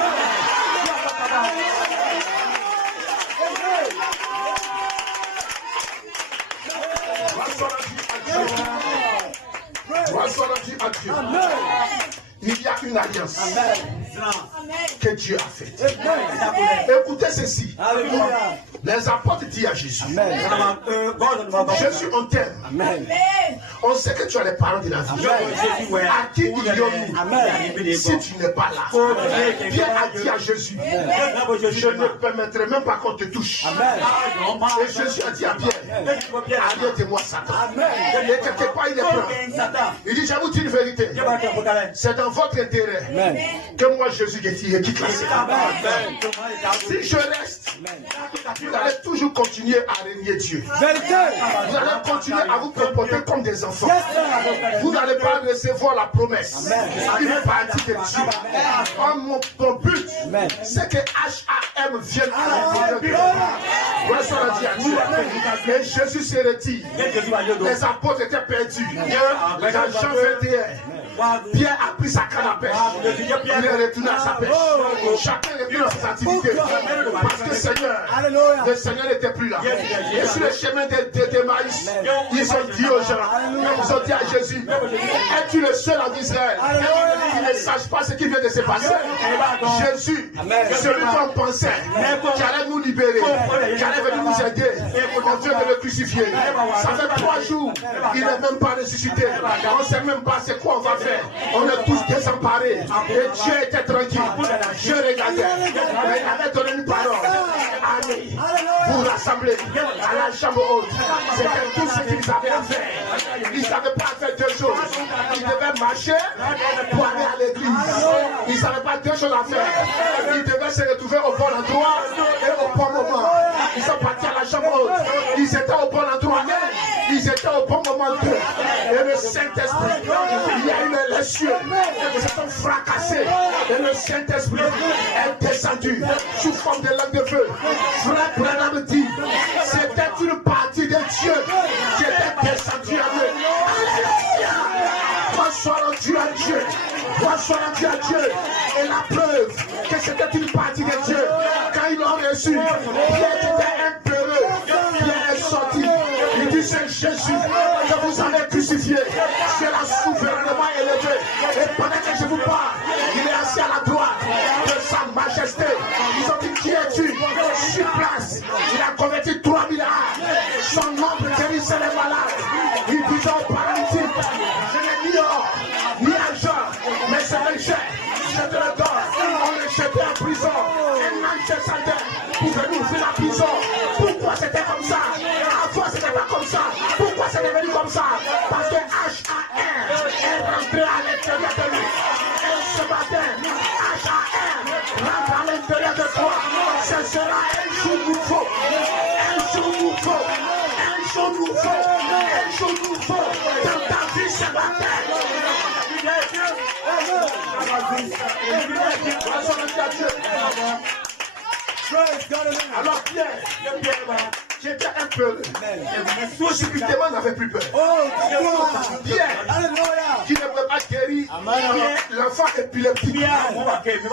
À Dieu. Il y a une alliance que Dieu a faite. Écoutez ceci. Les apôtres disent à Jésus, Jésus, on t'aime. On sait que tu as les parents de la vie. À qui irions-nous si tu n'es pas là? Pierre a dit à Jésus, je ne permettrai même pas qu'on te touche. Et Jésus a dit à Pierre, arrêtez-moi Satan. Et quelque part il est prêt. Il dit, je vous dis une vérité. C'est dans votre intérêt que moi Jésus quitte la scène. Si je reste, vous allez toujours continuer à régner Dieu. Vous allez continuer à vous comporter comme des enfants. Vous n'allez pas recevoir la promesse. Une partie de Dieu. Mon but, c'est que HAM vienne à l'intérieur de vous. Voilà ce qu'on a dit à Dieu. Et Jésus s'est retiré. Les apôtres étaient perdus. Dans Jean 21. Pierre a pris sa canne à pêche. Il est retourné à sa pêche. Chacun est retourné à ses activités. Parce que le Seigneur n'était plus là. Et sur le chemin de Maïs, ils ont dit aux gens, ils ont dit à Jésus, es-tu le seul en Israël qui ne sache pas ce qui vient de se passer? Jésus, celui qu'on pensait qui allait nous libérer, qui allait venir nous aider, on vient de le crucifier. Ça fait 3 jours, il n'est même pas ressuscité. On ne sait même pas c'est quoi on va faire. On est tous désemparés. Et Dieu était tranquille. Dieu regardait. Mais il avait donné une parole. Allez, vous rassembler à la chambre haute. C'était tout ce qu'ils avaient à faire. Ils n'avaient pas à faire 2 choses. Ils devaient marcher pour aller à l'église. Ils n'avaient pas 2 choses à faire. Ils devaient se retrouver au bon endroit et au bon moment. Ils sont partis à la chambre haute. Ils étaient au bon endroit. Ils étaient au bon moment d'eux. Et le Saint-Esprit, il y a eu les cieux qui se sont fracassés. Et le Saint-Esprit est descendu sous forme de langue de feu. Frère Branham dit, c'était une partie de Dieu qui était descendue à eux. Alléluia! Bonsoir Dieu à Dieu. Bonsoir Dieu à Dieu. Et la preuve que c'était une partie de Dieu. Quand ils l'ont reçu, Pierre était impeureux. Pierre est sorti. Il dit, c'est Jésus que vous avez crucifié. Je l'ai souverainement élevé. Et pendant que je vous parle, il est assis à la droite de sa majesté. Ils ont dit, qui es-tu? Sur place. Il a converti 3000 âmes. Son nombre guérissait les malades. Il disait aux paralytiques, je n'ai ni or, ni argent, mais c'est un jet. Je te le donne. On est jeté en prison. Un ange descendait pour venir ouvrir la prison. Pourquoi c'était comme ça? Avant c'était pas comme ça. Pourquoi c'est devenu comme ça? Parce que HAM est rentré à l'intérieur de lui. Et ce matin, HAM rentre à l'intérieur de toi. Ce sera un jour nouveau. Un jour nouveau. Un jour nouveau. Un jour nouveau dans ta vie ce matin. Alors Pierre, qui était un peu, subitement n'avait plus peur. Pierre, qui ne pouvait pas guérir l'enfant épileptique,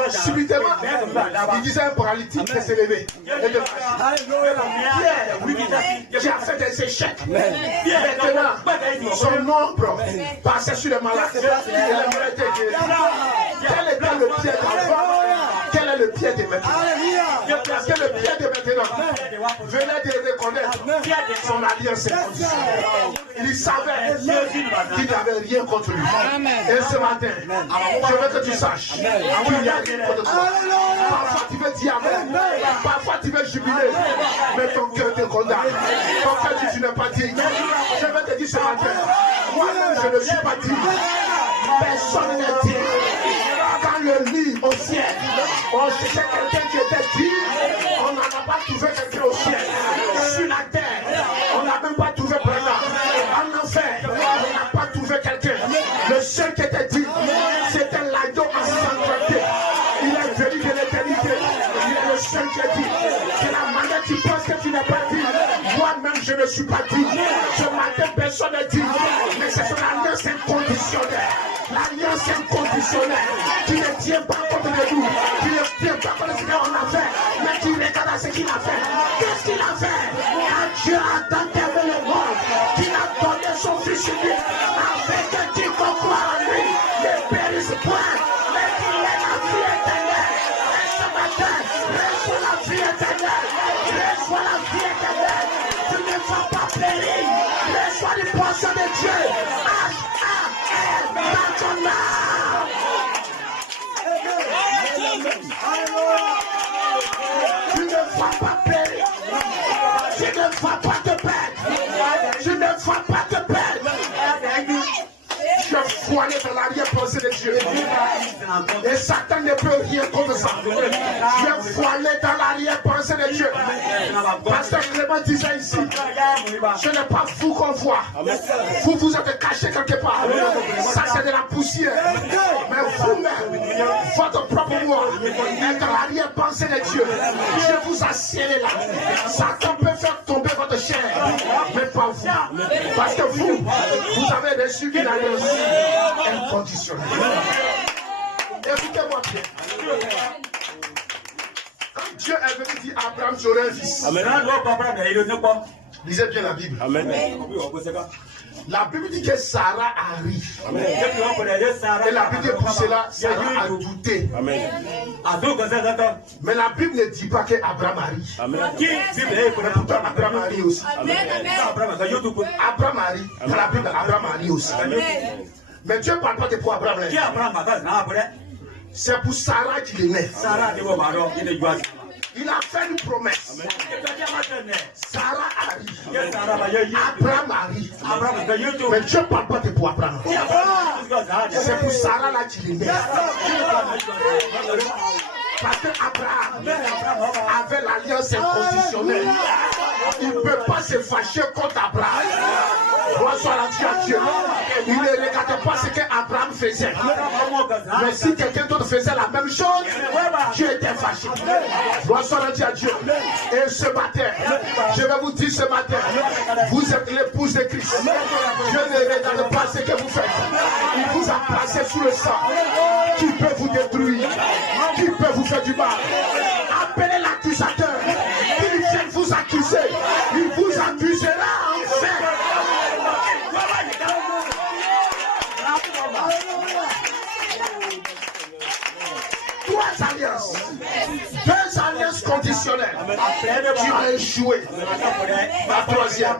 subitement, il disait à un paralytique de se lever et de marcher. Pierre, qui a fait des échecs, maintenant, son nombre passait sur les malades et les malades étaient guéris. Quel était le pied d'avant? Quel est le pied de maintenant? Parce que le pied de maintenant venait de reconnaître son alliance inconditionnelle. Il savait qu'il n'avait rien contre lui. Et ce matin, je veux que tu saches qu'il n'y a rien contre toi. Parfois tu veux dire amen, parfois tu veux jubiler, mais ton cœur te condamne. Ton cœur dit tu n'es pas digne. Je veux te dire ce matin, moi-même je ne suis pas digne. Personne n'est digne. Quand le lit au ciel, on cherchait quelqu'un qui était digne, on n'en a pas trouvé quelqu'un au ciel. Sur la terre, on n'a même pas trouvé Brennan. En enfer, on n'a pas trouvé quelqu'un. Le seul qui était digne, ne suis pas digne. Ce matin, personne n'est digne. Mais c'est son alliance inconditionnelle. L'alliance inconditionnelle qui ne tient pas compte de nous, qui ne tient pas compte de ce qu'on a fait, mais qui regarde à ce qu'il a fait. Qu'est-ce qu'il a fait? Dieu a tant aimé le monde qu'il a donné son fils unique avec un qui croit en lui ne périsse point, mais qu'il ait la vie éternelle. Et ce matin, reçois la vie éternelle. Reçois la vie éternelle. Tu ne vas pas périr. Reçois les portions de Dieu. H.A.L. dans ton âme. Tu ne vas pas périr. Tu ne vas pas te perdre. Tu ne vas pas te perdre. Tu es voilé dans l'arrière-pensée de Dieu. Et Satan ne peut rien contre ça. Tu es voilé dans l'arrière-pensée de Dieu. Pasteur Clément disait ici, ce n'est pas vous qu'on voit. Vous vous êtes caché quelque part. Ça c'est de la poussière. Mais vous-même, votre propre moi est dans l'arrière-pensée de Dieu. Dieu vous a scellé là. Satan peut faire tomber votre chair, mais pas vous. Parce que vous avez reçu une alliance inconditionnelle. Écoutez-moi bien. Quand Dieu est venu dire à Abraham, j'aurai un fils. Lisez bien la Bible. Amen. La Bible dit que Sarah arrive. Amen. Et la Bible dit pour cela, Sarah a douté. Amen. Mais la Bible ne dit pas qu'Abraham arrive. Amen. Mais pourtant Abraham arrive aussi. Amen. Abraham arrive. Dans la Bible, Abraham arrive aussi. Amen. Mais Dieu ne parle pas de pour Abraham. C'est pour Sarah qu'il est né. Il a fait une promesse. Amen. Sarah arrive. Abraham arrive. Mais Dieu ne parle pas de pour Abraham. C'est pour Sarah là qu'il est né. Parce qu'Abraham avait l'alliance inconditionnelle. Il ne peut pas se fâcher contre Abraham. Bonsoir à Dieu. Il ne regardait pas ce qu'Abraham faisait. Mais si quelqu'un d'autre faisait la même chose, Dieu était fâché. Bonsoir à Dieu. Et ce matin, je vais vous dire ce matin, vous êtes l'épouse de Christ. Dieu ne regarde pas ce que vous faites. Il vous a placé sous le sang qui peut vous détruire, qui peut vous faire du mal. Appelez l'accusateur. Il vient vous accuser. Il vous accusera enfin. Trois alliances. Deux alliances conditionnelles. Tu as échoué. La troisième.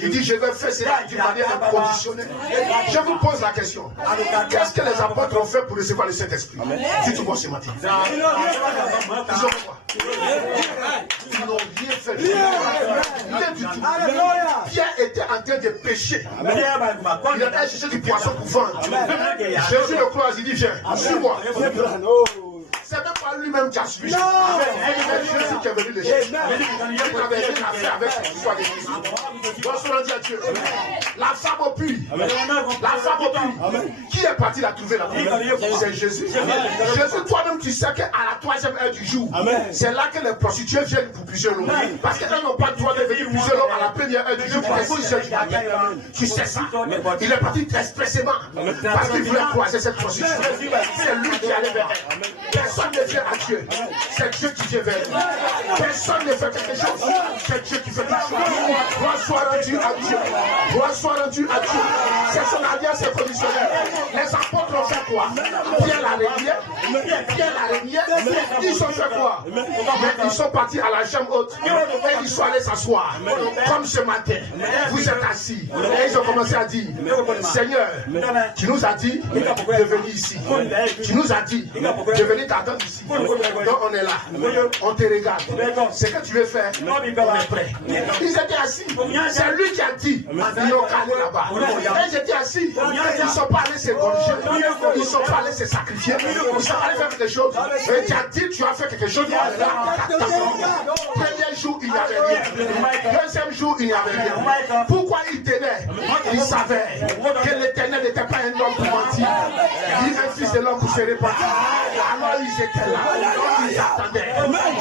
Il dit je vais faire cela d'une manière inconditionnelle. Je vous pose la question. Qu'est-ce que les apôtres ont fait pour recevoir le Saint-Esprit? Dites-moi ce matin. Ils ont fait quoi? Ils n'ont rien fait. Rien du tout. Pierre était en train de pécher. Il allait chercher du poisson pour vendre. Jésus le croise, il dit viens, suis-moi. C'est même pas lui-même qui a suivi. C'est Jésus qui est venu le chercher. Il n'avait rien à faire avec cette histoire de Jésus. Bonsoir à Dieu. La femme au puits. La femme au puits. Qui est parti la trouver là-bas? C'est Jésus. Jésus, toi-même, tu sais qu'à la troisième heure du jour, c'est là que les prostituées viennent pour puiser l'eau. Parce qu'elles n'ont pas le droit de venir puiser l'eau à la première heure du jour pour les du matin. Tu sais ça. Il est parti expressément parce qu'il voulait croiser cette prostituée. C'est lui qui allait vers elle. Personne ne vient à Dieu. C'est Dieu qui vient vers nous. Personne ne fait quelque chose. C'est Dieu qui fait quelque chose. Gloire soit rendue à Dieu. Gloire soit rendue à Dieu. C'est son alliance inconditionnelle. Les apôtres ont fait quoi? Pierre l'a régné. Ils ont fait quoi? Ils sont partis à la chambre haute. Et ils sont allés s'asseoir. Comme ce matin. Vous êtes assis. Et ils ont commencé à dire, Seigneur, tu nous as dit de venir ici. Tu nous as dit de venir t'attendre ici. Donc on est là. On te regarde. Ce que tu veux faire, on est prêt. Ils étaient assis. C'est lui qui a dit, ils ont calé là-bas. Et ils étaient assis. Ils ne sont pas allés se gorger. Ils ne sont pas allés se sacrifier. Ils sont aller faire quelque chose. Et tu as dit, tu as fait quelque chose. Premier jour, il n'y avait rien. Deuxième jour, il n'y avait rien. Pourquoi il tenait? Il savait que l'Éternel n'était pas un homme pour mentir. Il est un fils de l'homme pour se répandre. Alors ils étaient là. Ils attendaient.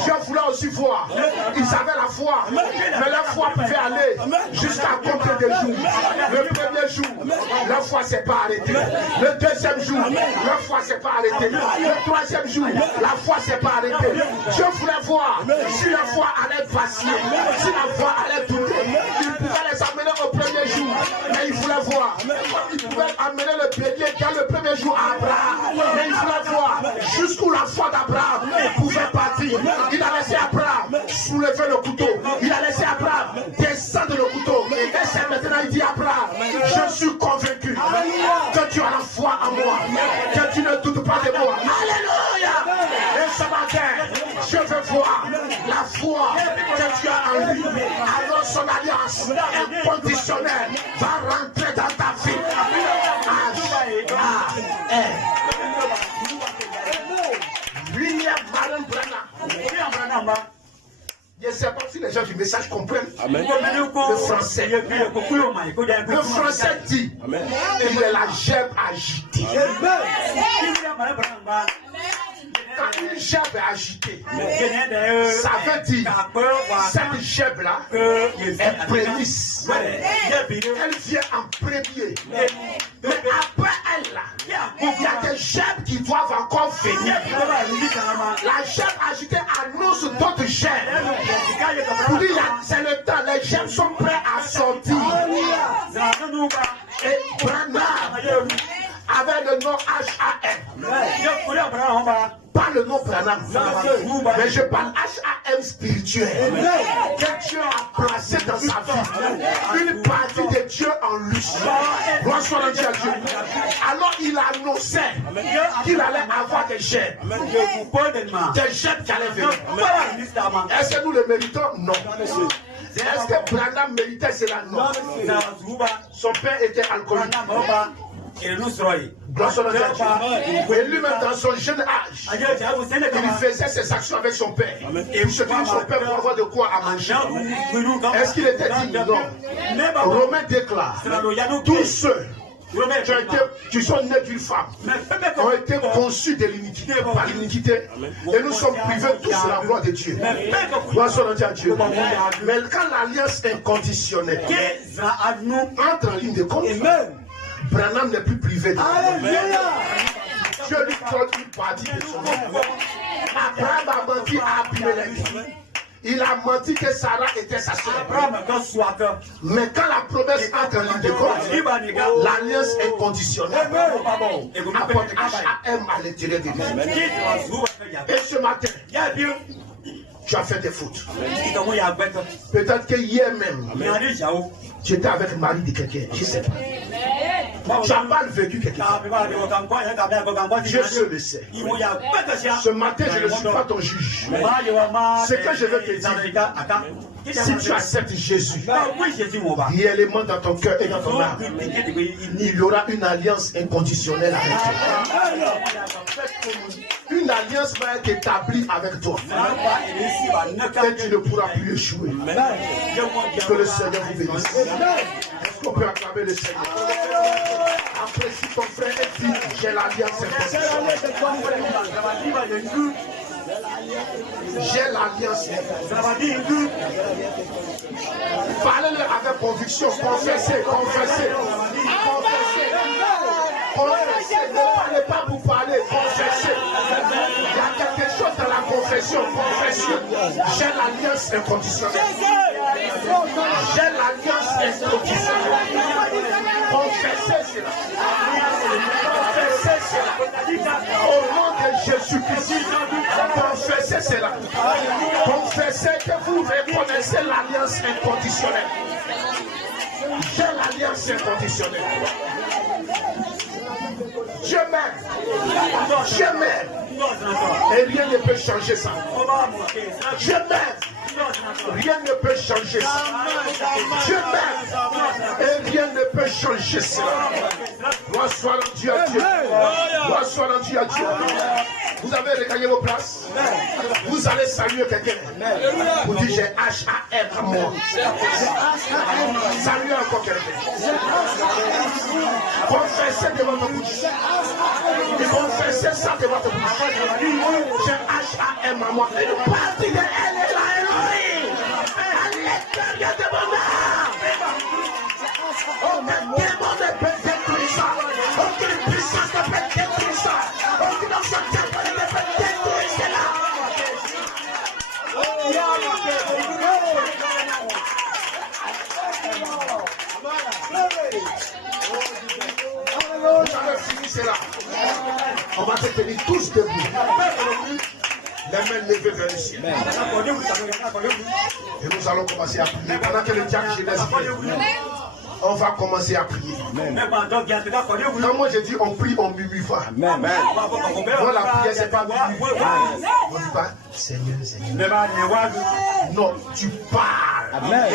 Je voulais aussi voir. Ils avaient la foi. Mais la foi pouvait aller jusqu'à combien de jours? Le premier jour, la foi ne s'est pas arrêtée. Le deuxième jour, la foi ne s'est pas arrêtée. Le troisième jour, la foi ne s'est pas arrêtée. Je voulais voir si la foi allait vaciller, si la foi allait douter. Il pouvait les amener au premier jour, mais il voulait voir. Il pouvait amener le bélier dans le premier jour à Abraham, mais il voulait voir jusqu'où la foi d'Abraham pouvait partir. Il a laissé Abraham soulever le couteau. Il a laissé Abraham descendre le couteau. Et c'est maintenant il dit Abraham, je suis convaincu que tu as la foi en moi, que tu ne doutes pas de moi. Alléluia. Et ce matin, je veux voir la foi que tu as en lui. Alors son alliance inconditionnelle va rentrer dans ta vie. William Marion Branham. Je ne sais pas si les gens du message comprennent. Amen. Le français. Le français dit, il est la gerbe agitée. Quand une gerbe est agitée, ça veut dire cette gerbe-là est prémisse. Elle vient en premier. Mais après elle, il y a des gerbes qui doivent encore venir. La gerbe agitée annonce d'autres gerbes. Pour dire, c'est le temps, les gerbes sont prêts à sortir. Et Branham avait le nom H.A.M. Pas le nom Branham, mais je parle H.A.M. spirituel. Que Dieu a placé dans sa vie. Une partie de Dieu en lui. Gloire soit rendue à Dieu. Alors il annonçait qu'il allait avoir des gerbes. Des gerbes qui allaient venir. Est-ce que nous le méritons? Non. Est-ce que Branham méritait cela? Non. Son père était alcoolique. Gloire soit rendue à Dieu. Et lui-même dans son jeune âge, il faisait ses actions avec son père. Et il se dit son père pour avoir de quoi à manger. Est-ce qu'il était digne? Non. Romain déclare, tous ceux qui sont nés d'une femme ont été conçus de l'iniquité, par l'iniquité, et nous sommes privés tous de la gloire de Dieu. Gloire soit rendue à Dieu. Mais quand l'alliance inconditionnelle entre en ligne de compte, Branham n'est plus privé de Dieu. Dieu lui donne une partie de son âme. Abraham a menti à Abimelech. Il a menti que Sarah était sa soeur. Mais quand la promesse entre en ligne de compte, l'alliance inconditionnelle apporte H.A.M. à l'intérieur de lui. Et ce matin, tu as fait des fautes. Peut-être que hier même, tu étais avec le mari de quelqu'un, je ne sais pas. Tu as mal vécu quelque chose. Dieu seul le sait. Ce matin, je ne suis pas ton juge. Ce que je veux te dire, si tu acceptes Jésus réellement dans ton cœur et dans ton âme, il y aura une alliance inconditionnelle avec toi. Une alliance va être établie avec toi. Et tu ne pourras plus échouer. Que le Seigneur vous bénisse. Est-ce qu'on peut acclamer le Seigneur? Apprécie ton frère et dis, j'ai l'alliance inconditionnelle. J'ai l'alliance inconditionnelle. Parlez-le avec conviction. Confessez, confessez. Confessez. Confessez. Ne parlez pas pour parler. Confessez. Il y a quelque chose dans la confession. Confession. J'ai l'alliance inconditionnelle. J'ai l'alliance inconditionnelle. Confessez cela. Confessez cela. Au nom de Jésus-Christ. Confessez cela. Confessez que vous reconnaissez l'alliance inconditionnelle. J'ai l'alliance inconditionnelle. Dieu m'aime. Dieu m'aime. Et rien ne peut changer ça. Dieu m'aime. Rien ne peut changer ça. Dieu m'aime et rien ne peut changer cela. Gloire soit rendue à Dieu. Gloire soit rendue à Dieu. Vous avez regagné vos places. Vous allez saluer quelqu'un. Vous dites j'ai H-A-M à moi. Saluez encore quelqu'un. Confessez devant votre bouche. Confessez ça devant votre bouche. J'ai H-A-M à moi. Et une partie de elle est la Elohim. À l'intérieur de mon âme. Aucun démon ne peut détruire ça. Aucune puissance ne peut détruire ça. Aucune action diabolique ne peut détruire cela. Vous avez fini cela. On va se tenir tous debout. Les mains levées vers le ciel. Et nous allons commencer à prier. Pendant que le diable Genèse on va commencer à prier. Quand moi je dis on prie, on murmure. Moi la prière c'est pas murmure. On dit pas Seigneur, Seigneur. Non, tu parles. Amen.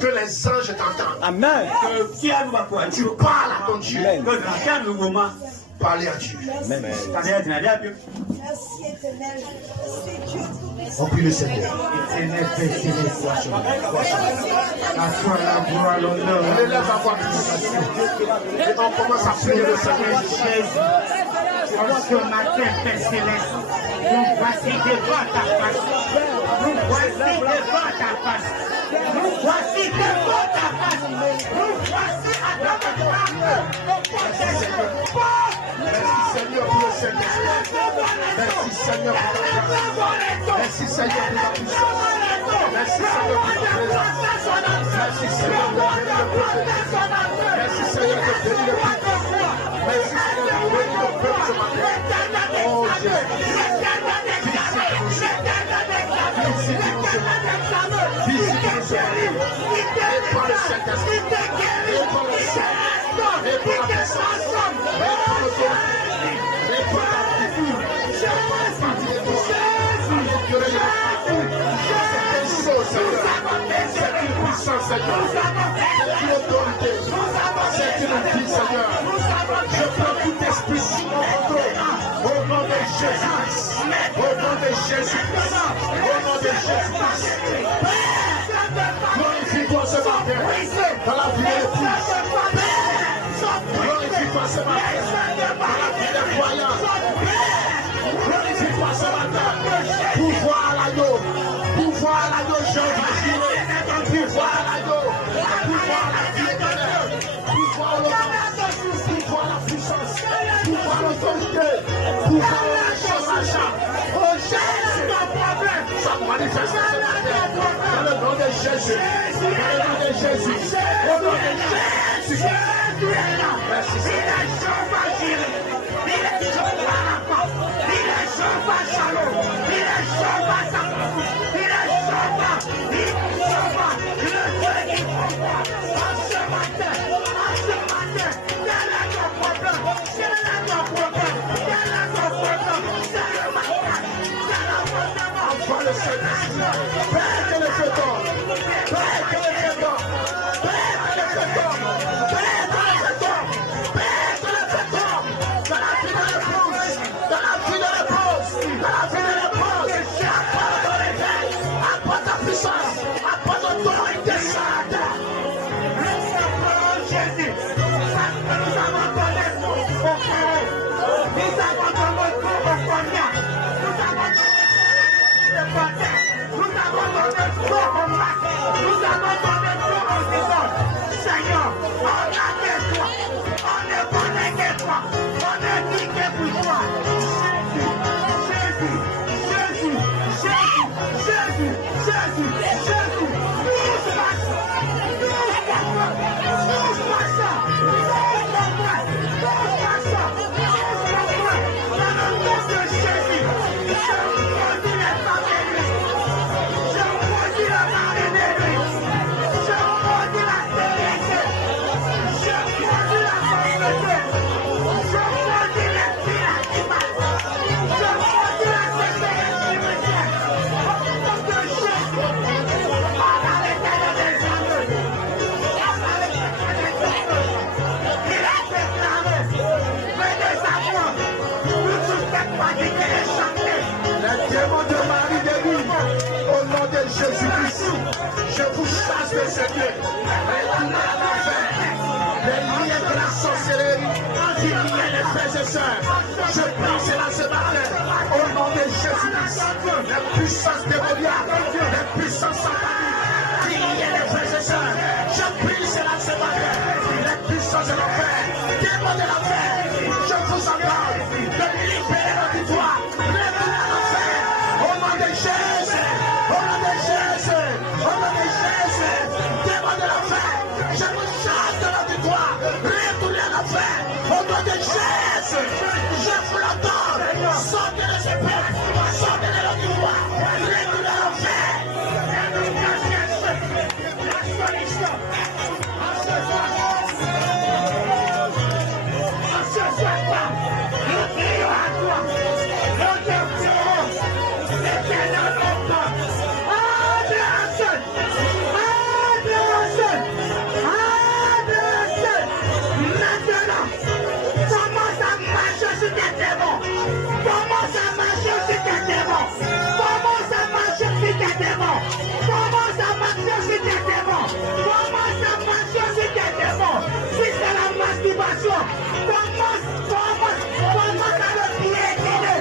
Que les anges t'entendent. Amen. Tu parles à ton Dieu. Amen. Parlez à Dieu. Amen. On prie le Seigneur. On élève la voix plus. Et on commence à prier le Seigneur. Ce matin, Père Céleste, nous voici devant ta face. Nous voici devant ta face. Nous voici devant ta face. Nous voici à ta face. Merci Seigneur pour le Seigneur. Merci Seigneur pour ta grâce. Merci Seigneur pour ta puissance. Merci Seigneur pour ta présence. Merci Seigneur de bénir le peuple. Merci Seigneur de bénir le peuple. Merci Seigneur de bénir le peuple ce matin. Oh Jésus. Visite-nous ce matin. Visite-nous ce matin. Et par le Saint-Esprit. Et par le Saint-Esprit. Et par la puissance. Et par l'autorité. Et par la figure. Et par les parties de toi. Avec que les c'est une chose, Seigneur. C'est une puissance, Seigneur. C'est une autorité. C'est une vie, Seigneur. Je prends tout esprit sous mon contrôle. Au nom de Jésus. Au nom de Jésus. Au nom de Jésus. Glorifie-toi ce matin. Dans la vie de l'épouse. Glorifie-toi ce matin. Dans la vie des croyants. Glorifie-toi ce matin. Pouvoir à l'agneau. Pouvoir à l'agneau, Jean-Baptiste. Pouvoir à l'agneau. Pouvoir à la vie éternelle. Pouvoir au l'honneur. Pouvoir à la puissance. Pouvoir à l'autorité. Pouvoir à la chose. Oh Jésus, ça manifeste ce matin. Dans le nom de Jésus. Dans le nom de Jésus. Au nom de Jésus. Merci Seigneur. Envoie le Saint-Esprit. Père que le feu tombe. Père que le feu tombe. Père que le feu tombe. Père que le feu tombe. Père que le feu tombe. Dans la vie de l'épouse. Dans la vie de l'épouse. Dans la vie de l'épouse. Apporte ton réveil. Apporte ta puissance. Apporte ton autorité sainte. Jésus. Nous avons donné tout au Père. Nous avons donné tout au Père. Nous avons donné tout au Mac. Nous avons donné tout au Seigneur. Seigneur, on a que toi. On ne connaît que toi. On ne dit que pour toi. Jésus, Jésus, Jésus, Jésus, Jésus, Jésus, Jésus. Nous passons. Nous passons. Nous passons. Nous passons. Nous passons. Dans le nom de Jésus. Je maudis les familles. Je maudis la marine. Je maudis la fatigués et chanter. Les démons de Marie délivrent. Au nom de Jésus-Christ, je vous chasse de ces lieux. Retournez à l'enfer. Les liens de la sorcellerie, qui lient les frères et sœurs. Je prie cela ce matin. Au nom de Jésus-Christ, les puissances démoniaques, les puissances sataniques, qui lient les frères et sœurs. Je prie cela ce matin. Les puissances de l'enfer, démons de l'enfer, je vous entends de libérer notre victoire. Retournez à l'enfer. Au nom de Jésus, au nom de Jésus, au nom de Jésus, démons de l'enfer, je vous chasse de notre victoire. Retournez à l'enfer. Au nom de Jésus, je vous l'entends. Sortez de ces pères, sortez de notre victoire. Retournez à l'enfer. La solution. Nous crions à toi. Nous te prions. L'éternel notre adresse. Maintenant, commence à marcher sur tes démons. Commence à marcher sur tes démons. Commence à marcher sur tes démons. Commence à marcher sur tes démons. Commence à marcher sur tes démons. Si c'est la masturbation, commence à le piétiner.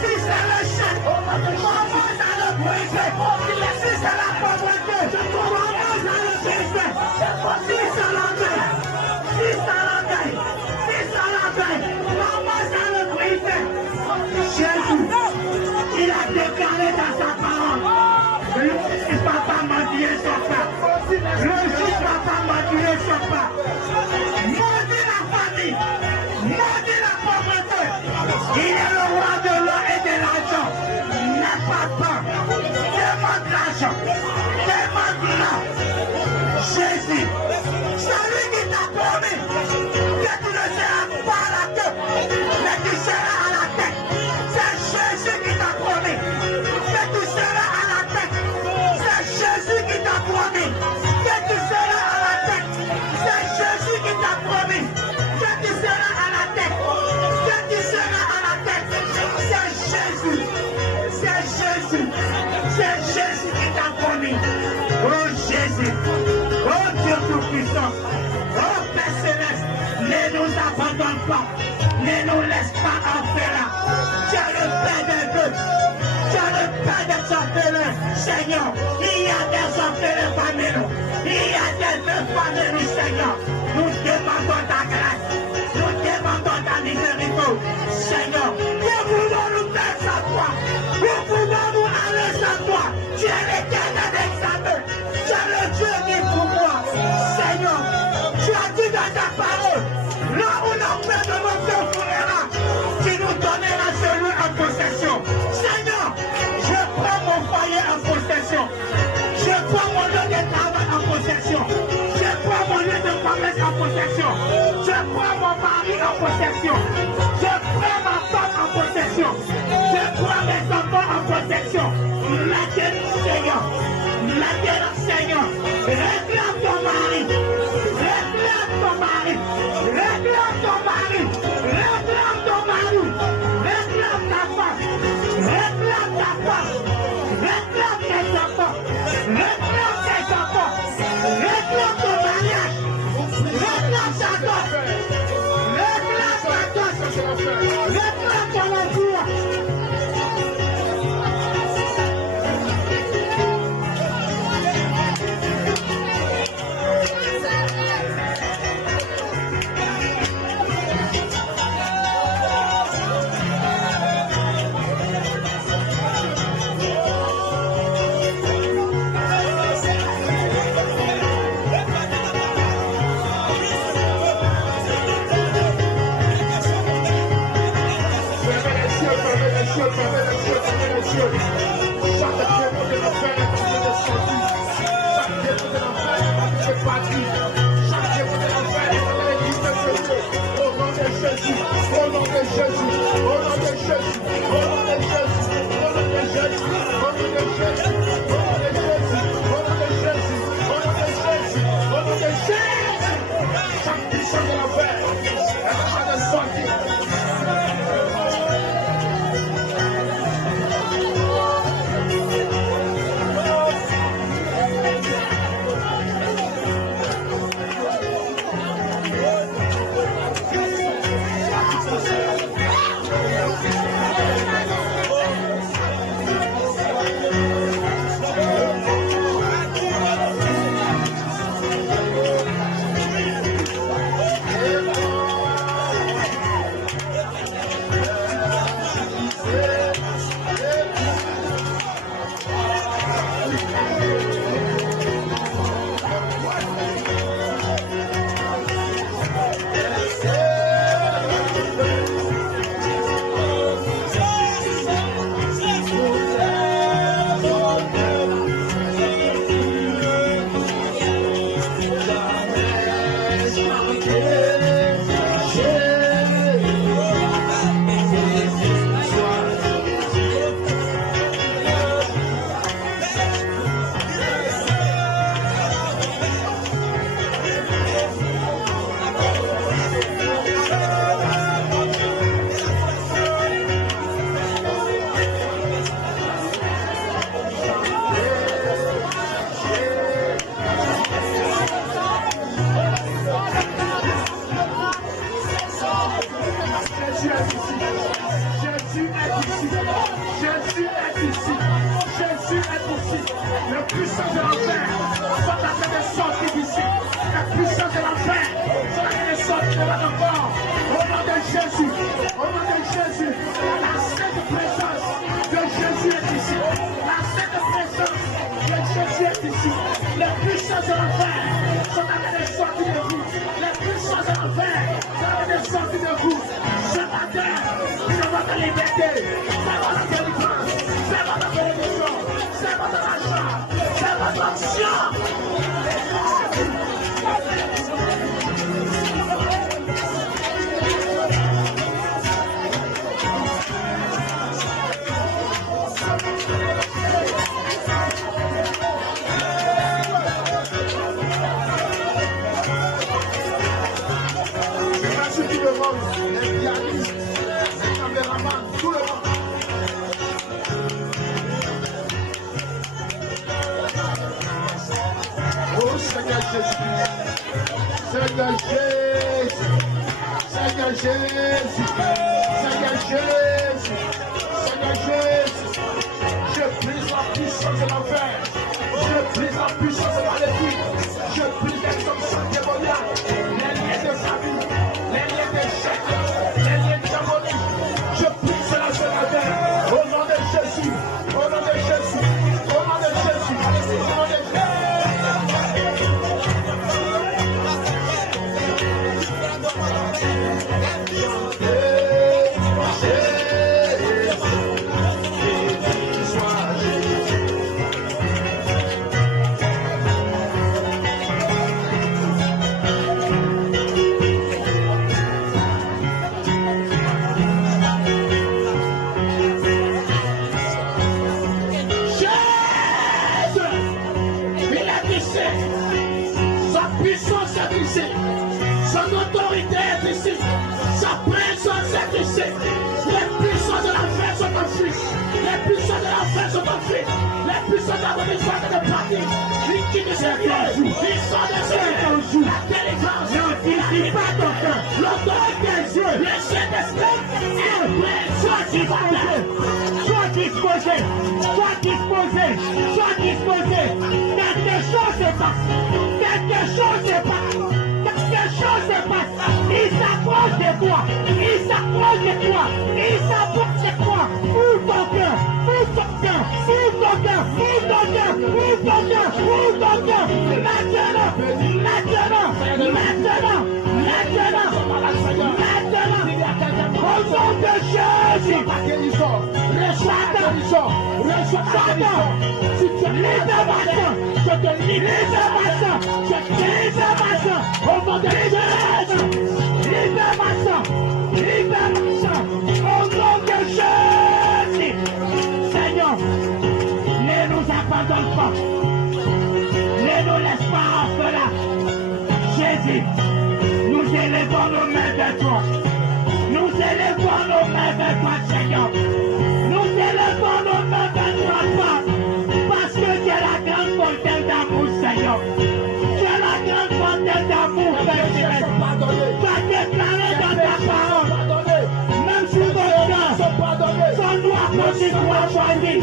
Si c'est le chien, commence à le briser. Si c'est la pauvreté, commence à le briser. Si c'est l'orgueil, commence à le briser. Jésus, il a déclaré dans sa parole, le juge va pas mentir son pas. Le juge va pas mentir son pas. Maudit la famille, maudit la pauvreté. Il est le roi de l'eau et de l'argent. N'aie pas peur. Demande l'argent. Demande l'or. Jésus, celui qui t'a promis que tu ne seras pas à la queue, mais tu seras à la tête. C'est Jésus qui t'a promis que tu seras à la tête. C'est Jésus qui t'a promis que tu seras à la tête. C'est Jésus qui t'a promis que tu seras à la tête. Que tu seras à la tête. C'est Jésus. C'est Jésus. C'est Jésus qui t'a promis. Oh Jésus. Oh Dieu Tout-Puissant. Oh Père Céleste. Ne nous abandonne pas. Ne nous laisse pas orphelins. Tu es le Père des deux. Tu es le Père des orphelins. Seigneur, il y a des orphelins parmi nous. Il y a des vœux parmi nous, Seigneur. Nous demandons ta grâce. Nous demandons ta miséricorde. Seigneur, nous voulons nous faire sans toi. Nous voulons nous aller sans toi. Tu es l'éternel examen. Tu es le Dieu qui pourvoit. Seigneur, tu as dit dans ta parole, là où la paix de notre frère, tu nous donneras celui en possession. Seigneur, je prends mon foyer en possession. Je prends mon lieu de travail en possession. Je prends mon lieu de commerce en possession. Je prends mon mari en possession. Je prends ma femme en possession. Je prends mes enfants en possession. Maintenant, Seigneur. Maintenant, Seigneur. Réclame ton mari. Réclame ton mari. Réclame ton mari. Réclame ton mari. Réclame ta femme. Réclame ta femme. Réclame tes enfants. Réclame tes enfants. Réclame ton mariage. Réclame ta gosse. Réclame ta gosse. Réclame ton emploi. ici. Les puissances de l'enfer sont en train de sortir d'ici. Les puissances de l'enfer sont en train de sortir de notre corps. Au nom de Jésus, au nom de Jésus, la sainte présence de Jésus est ici. La sainte présence de Jésus est ici. Les puissances de l'enfer sont en train de sortir de vous. Les puissances de l'enfer sont en train de sortir de vous. Ce matin, c'est votre liberté, c'est votre délivrance, c'est votre bénédiction, c'est votre achat, c'est votre action. Les pianistes, les caméramans, tout le monde. Oh Seigneur Jésus, Seigneur Jésus, Seigneur Jésus, Seigneur Jésus, Seigneur Jésus, je brise la puissance de l'enfer, je brise la puissance de la maladie, je brise les sanctions démoniaques, les liens de famille, les liens d'échec, les liens diaboliques, je brise cela ce matin, au nom de Jésus, au nom de Jésus, au nom de Jésus, au nom de Jésus. Son autorité est ici, sa présence est ici. Les puissances de l'enfer sont enfuis, les puissances de l'enfer sont enfuis, les puissances de la bénédiction de partir. Qui ne sait rien, ils sont des la délivrance, l'autorité est Dieu, le Saint-Esprit est prêt, sois disposé, sois disposé, sois disposé. Quelque chose se passe, quelque chose se passe. Quelque chose se passe, il s'approche de toi, il s'approche de toi, il s'approche de toi. Ouvre ton cœur, ouvre ton cœur, ouvre ton cœur, ouvre ton cœur, ouvre ton cœur, ouvre ton cœur. Maintenant, maintenant, maintenant, maintenant, maintenant, au nom de Jésus, libération, je te libération, je te libération, au nom de Jésus, libération, libération, au nom de Jésus. Seigneur, ne nous abandonne pas, ne nous laisse pas orphelins. Jésus, nous élevons nos mains vers toi, nous élevons nos mains vers toi, Seigneur, nous élevons nos mains vers toi, Papa, parce que tu es la grande fontaine d'amour, Seigneur. Tu es la grande fontaine d'amour, Père céleste. Tu as déclaré dans ta parole, même si nos cœurs sont noirs comme si toi choisis, il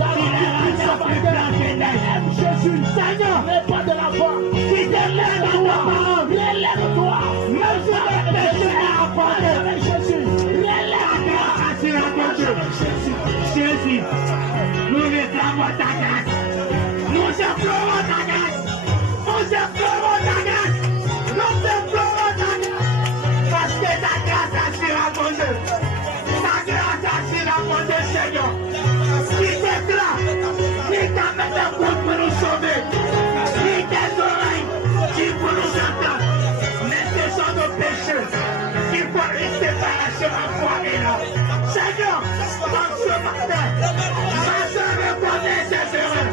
est la plus blanc que neige. Jésus, Seigneur, n'aie pas de la foi. Si tu es là dans ta parole, relève-toi. Même si le péché est apporté, Jésus, relève-toi. Jésus, nous réclamons ta grâce. Nous implorons ta grâce. Nous implorons ta grâce. Nous implorons ta grâce. Parce que ta grâce assure à mon Dieu. Ta grâce assure à mon Dieu, Seigneur. Qui t'éclate, qui t'a mis ta bouche pour nous sauver. Qui tes oreilles, qui pour nous entendre. Mais ce sont nos péchés qui font une séparation en toi et là. Seigneur, comme ce matin, ma soeur reconnaît ses erreurs.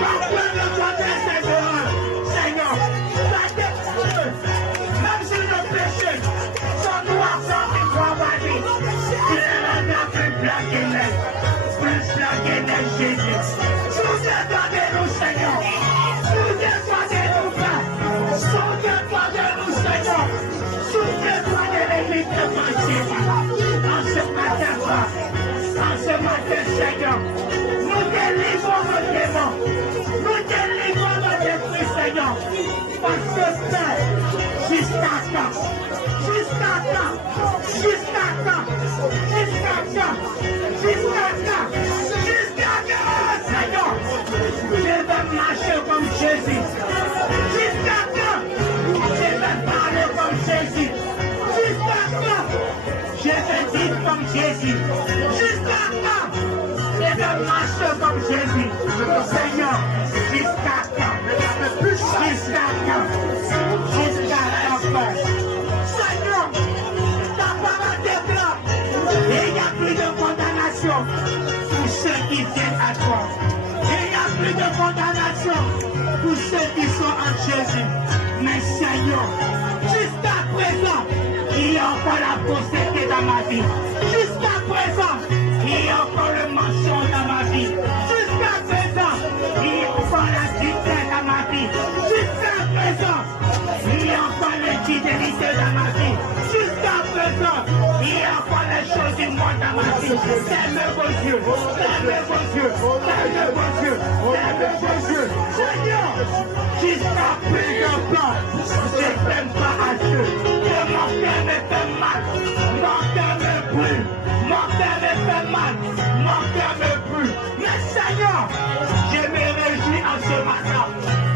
Ma frère reconnaît ses erreurs. Seigneur, même si nos péchés sont noirs comme une gravanie, tu les rendras plus blancs que neige. Plus blancs que neige, Jésus. Souviens-toi de nous, Seigneur. Souviens-toi de nous, Père. Souviens-toi de nous, Seigneur. Souviens-toi de l'église de Francis. En ce matin, Seigneur, nous délivrons notre Nous délivrons notre esprit, Seigneur. Parce que c'est jusqu'à quand? Jusqu'à quand? Jusqu'à quand? Jusqu'à quand? Jusqu'à quand? Jusqu'à quand, Seigneur? Je vais marcher comme Jésus. Jusqu'à quand? Je vais parler comme Jésus. Jusqu'à quand? Je vais vivre comme Jésus. Jusqu'à quand? Je vais marcher comme Jésus. Seigneur, jusqu'à quand? Jusqu'à quand? Jusqu'à quand, Père? Seigneur, ta parole déclare, il n'y a plus de condamnation pour ceux qui viennent à toi. Il n'y a plus de condamnation pour ceux qui sont en Jésus. Mais Seigneur, jusqu'à présent, il y a encore la fausseté dans ma vie. Jusqu'à présent, il y a encore le mensonge dans ma vie. Jusqu'à présent, il y a encore la vitesse dans ma vie. Jusqu'à présent, il y a encore l'infidélité dans ma vie. Jusqu'à présent, il y a encore les choses du monde dans ma vie. Fermez vos yeux, fermez vos yeux, fermez vos yeux, fermez vos yeux. Seigneur, jusqu'à présent, je ne t'aime pas à Dieu. Et mon cœur me fait mal, mon cœur me brûle, mon cœur me fait mal, mon cœur me brûle. Mais Seigneur, je me réjouis en ce matin,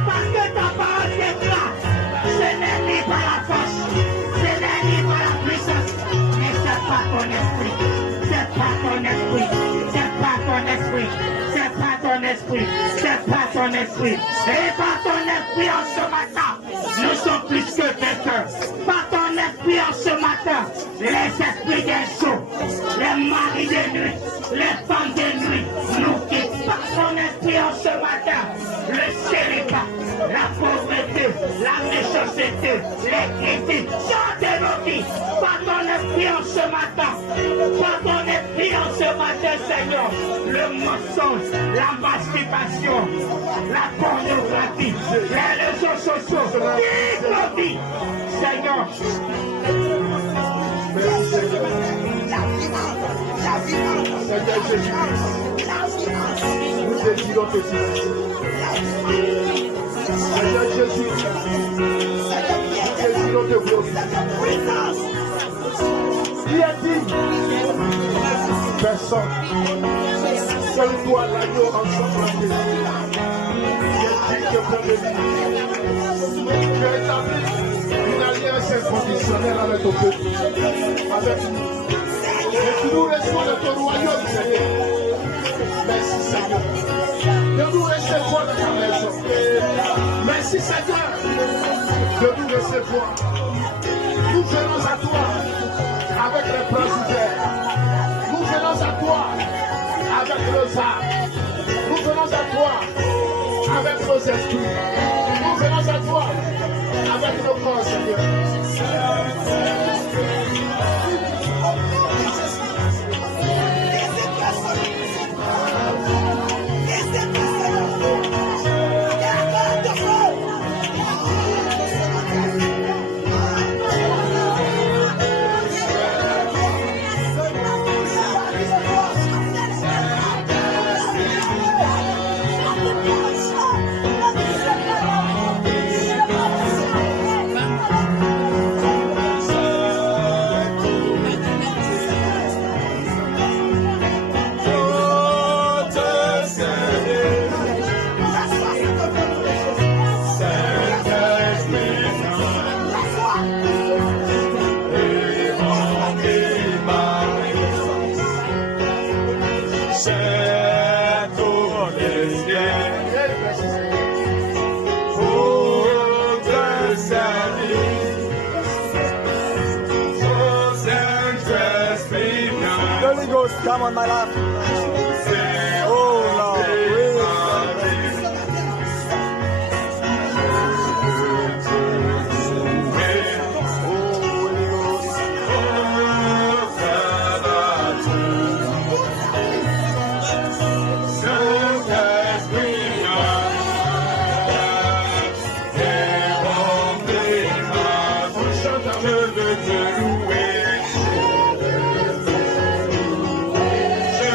parce que ta parole déclare, ce n'est ni par la force, ce n'est ni par la puissance, mais c'est pas ton esprit, c'est pas ton esprit, c'est pas ton esprit, c'est pas ton esprit, c'est pas ton esprit, et par ton esprit en ce matin, nous sommes plus que vainqueurs. Par ton esprit en ce matin, les esprits des jours, les maris de nuit, les femmes de nuit, nous quittent. Par ton esprit en ce matin, le célibat, la pauvreté, la méchanceté, les critiques, sortent de nos vies. Par ton esprit en ce matin, par ton esprit en ce matin, Seigneur, le mensonge, la masturbation, la pornographie, les réseaux sociaux, quitte nos vies. Seigneur, Seigneur Jésus-Christ, nous désirons te servir. Seigneur Jésus-Christ, nous désirons te glorifier. Qui est digne? Personne. Seul toi, l'agneau ensanglanté. Qui est digne de prendre le lit. Tu as établi une alliance inconditionnelle avec ton peuple, avec nous. Et tu nous reçois de ton royaume, Seigneur. Merci, Seigneur, de nous recevoir de ta maison. Merci, Seigneur, de nous recevoir. Nous venons à toi avec les bras ouverts. Nous venons à toi avec nos âmes. Nous venons à toi avec nos esprits. Nous venons à toi avec nos corps, Seigneur. Come on, my love. Oh, Lord. Je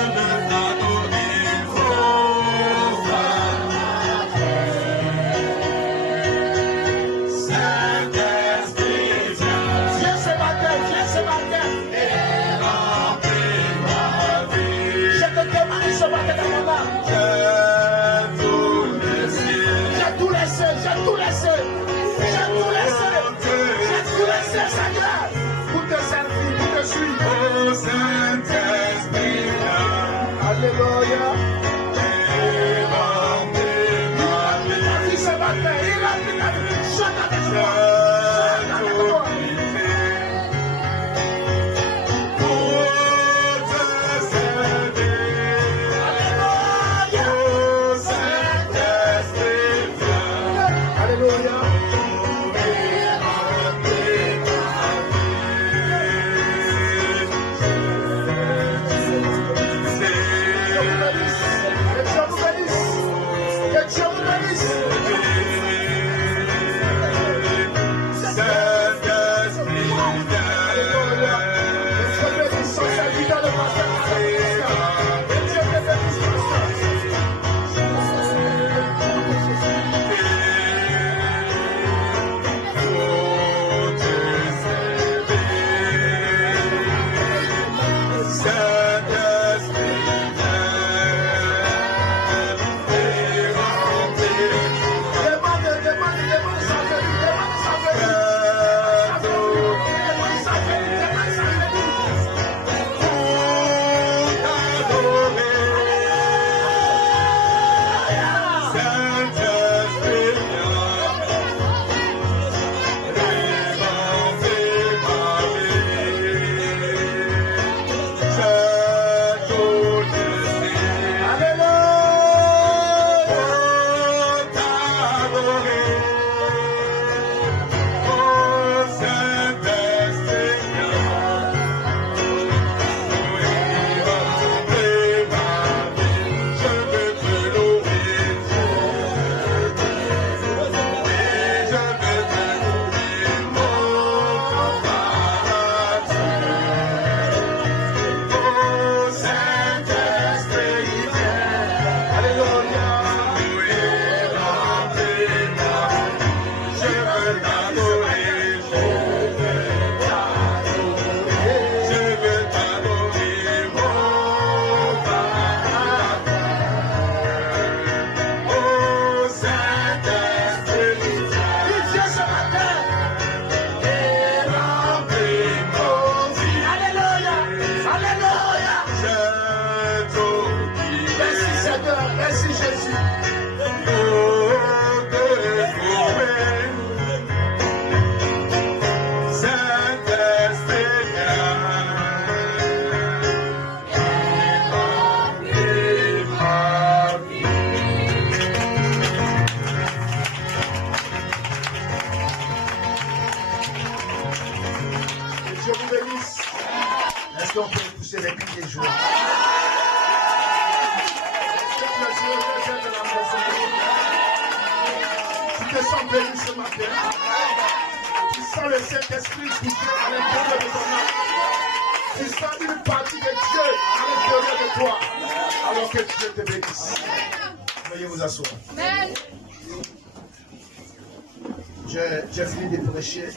J'ai fini de prêcher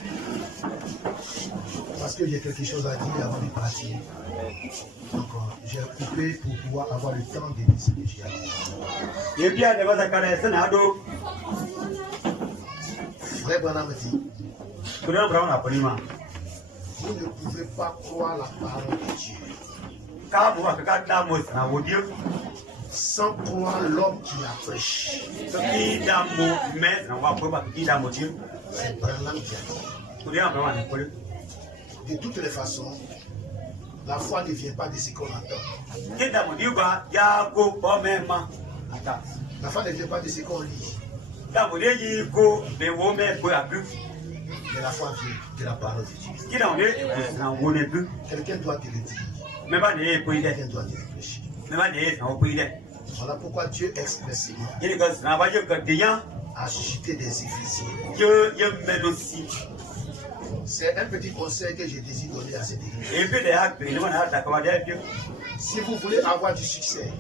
parce que j'ai quelque chose à dire avant de partir. Donc j'ai coupé pour pouvoir avoir le temps de dire ce que j'ai à dire. Frère Branham dit, vous ne pouvez pas croire la parole de Dieu sans croire l'homme qui la prêche. C'est Branham qui a dit. De toutes les façons, la foi ne vient pas de ce qu'on entend. La foi ne vient pas de ce qu'on lit. Mais la foi vient de la parole de Dieu. Quelqu'un doit te le dire. Quelqu'un doit te le prêcher. Voilà pourquoi Dieu expressément a suscité des Éphésiens. C'est un petit conseil que je désire donner à cette église. Si vous voulez avoir du succès,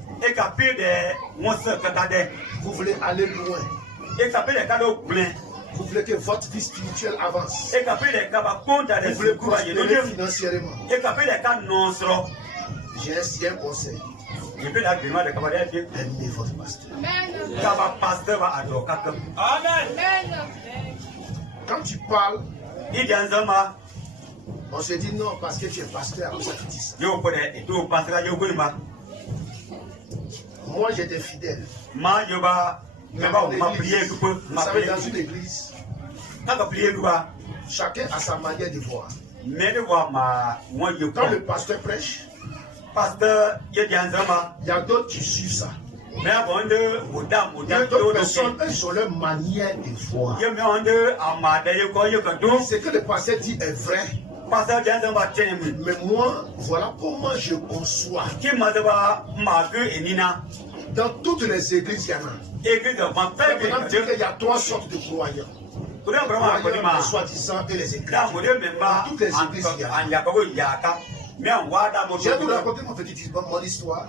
vous voulez aller loin, vous voulez que votre vie spirituelle avance, vous voulez prospérer financièrement, j'ai un conseil. Aimez votre pasteur. Amen. Quand tu parles, on se dit non parce que tu es pasteur, ça tu dis ça. Moi, j'ai des fidèles. Ma yoba, Dans ma prière, vous savez, dans une église, chacun a sa manière de voir. Quand le pasteur prêche, il y a d'autres qui suivent ça. Il y a d'autres personnes, elles ont leur manière de voir. Ce que le pasteur dit est vrai. Mais moi, voilà comment je conçois. Dans toutes les églises, il y en a. Il y a 3 sortes de croyants. Les soi-disant et les églises. Dans toutes les églises, il y en a. Je vais vous raconter mon histoire.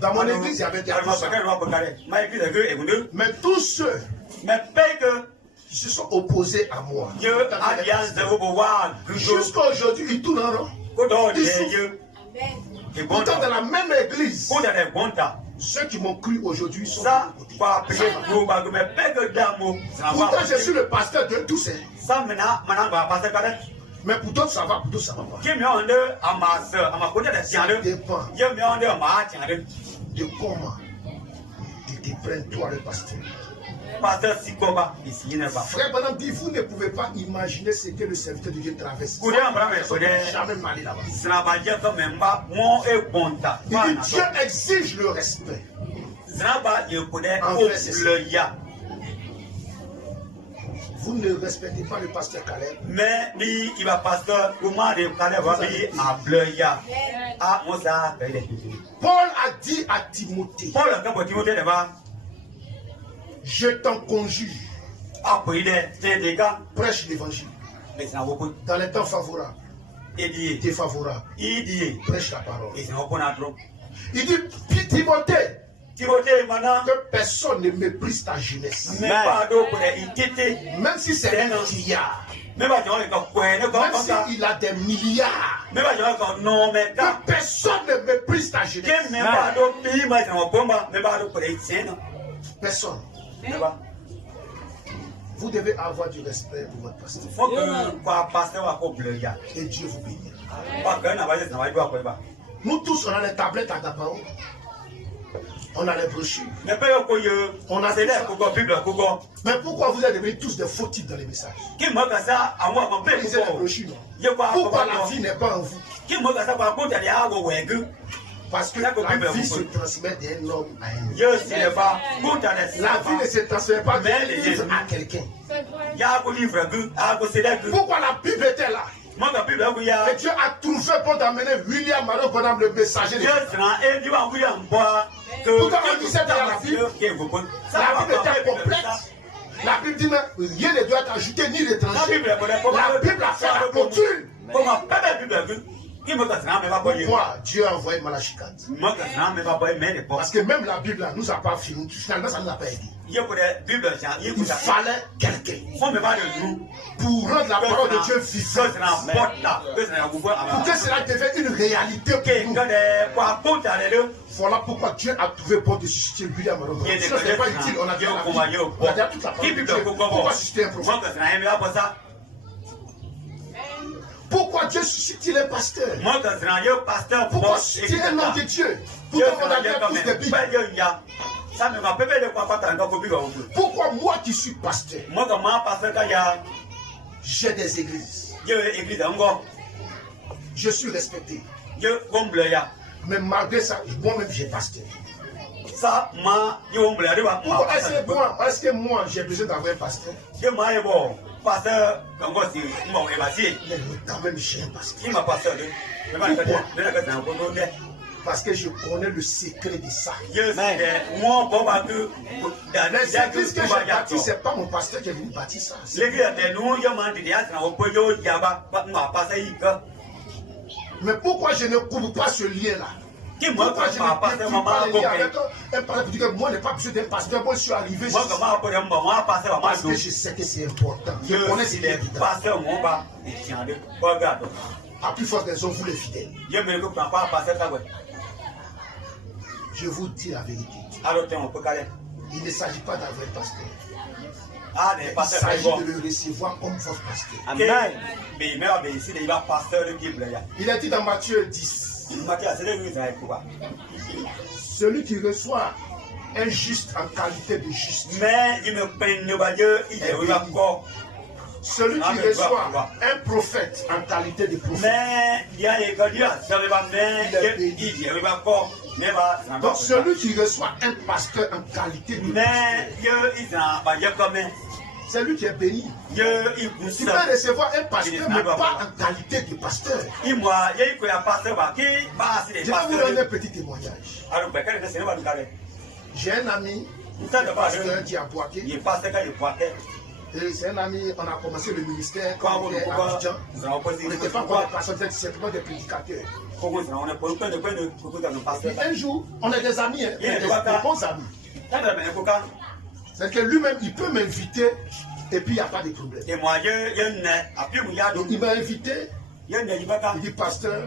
Dans mon église, il y avait des artisans. Mais tous ceux qui se sont opposés à moi, jusqu'à aujourd'hui, ils tournent en rond. Pourtant, dans la même église, ceux qui m'ont cru aujourd'hui sont pourtant, je suis le pasteur de tous. Mais pour d'autres, ça va, pour d'autres, ça va pas. Ça dépend de comment ils te prennent, toi, le pasteur. Frère Branham dit, vous ne pouvez pas imaginer ce que le serviteur de Dieu traverse. Jamais mal là-bas. Il dit, Dieu exige le respect. Vous ne respectez pas le pasteur Caleb. Mais il va pasteur comment le Caleb va payer à Bleuya. Paul a dit à Timothée, je t'en conjure, prêche l'évangile. Dans les temps favorables, défavorables, prêche la parole. Il dit, Timothée, que personne ne méprise ta jeunesse. Même si c'est un milliard. Même s'il a des milliards. Que personne ne méprise ta jeunesse. Personne. Vous devez avoir du respect pour votre pasteur. Et Dieu vous bénira. Nous tous, on a les tablettes à Gapao. On a les brochures. On a des mais pourquoi vous êtes devenus tous des faux types dans les messages? Lisez les brochures. Pourquoi la vie n'est pas en vous? Parce que la vie se transmet d'un homme à un autre. La vie ne se transmet pas d'un livre à quelqu'un. Pourquoi la Bible était là? Et Dieu a trouvé pour t'amener William Maron Branham, le messager de Dieu. Pourtant, on disait dans la Bible était complète. La Bible dit, mais rien ne doit être ajouté ni l'étranger. La Bible a fait la clôture. Pourquoi Dieu a envoyé Malachi 4? Parce que même la Bible nous a pas fini. Finalement, ça ne nous a pas aidé. Il fallait quelqu'un pour rendre la parole de Dieu vivante. Pour que cela devienne une réalité pour nous. Voilà pourquoi Dieu a trouvé bon de susciter William Maron. Sinon, ce n'est pas utile. On a déjà la Bible. On a déjà toute la parole de Dieu. Pourquoi susciter un prophète? Pourquoi Dieu suscite-t-il un pasteur? Pourquoi suscite un homme de Dieu? Pourquoi on a déjà tous des Bibles? Pourquoi moi qui suis pasteur, j'ai des églises, je suis respecté, mais malgré ça, moi-même j'ai pasteur. Est-ce que moi j'ai besoin d'avoir un pasteur? Mais quand même j'ai un pasteur. Pourquoi? Parce que je connais le secret de ça. Les églises que j'ai bâties, ce n'est pas mon pasteur qui est venu bâtir ça. Mais pourquoi je ne coupe pas ce lien-là? Pourquoi je ne coupe pas le lien avec un pasteur qui dit que moi, je n'ai pas besoin d'un pasteur. Moi, je suis arrivé ici. Parce que je sais que c'est important. Je connais ce qui est évident. À plus forte raison, vous les fidèles. Je vous dis la vérité. Il ne s'agit pas d'avoir un pasteur. Il s'agit de le recevoir comme votre pasteur. Amen. Il a dit dans Matthieu 10. Celui qui reçoit un juste en qualité de juste. Celui qui reçoit un prophète en qualité de prophète. Donc celui qui reçoit un pasteur en qualité de pasteur, c'est lui qui est béni. Tu peux recevoir un pasteur, mais pas en qualité de pasteur. Je vais vous donner un petit témoignage. J'ai un ami, pasteur qui a Boaké. Et c'est un ami, on a commencé le ministère quand on était à Abidjan. On n'était pas encore des pasteurs, on était simplement des prédicateurs. Et un jour, on est des amis, hein, on est des bons amis. C'est que lui-même, il peut m'inviter et puis il n'y a pas de problème. Donc il m'a invité, il dit pasteur,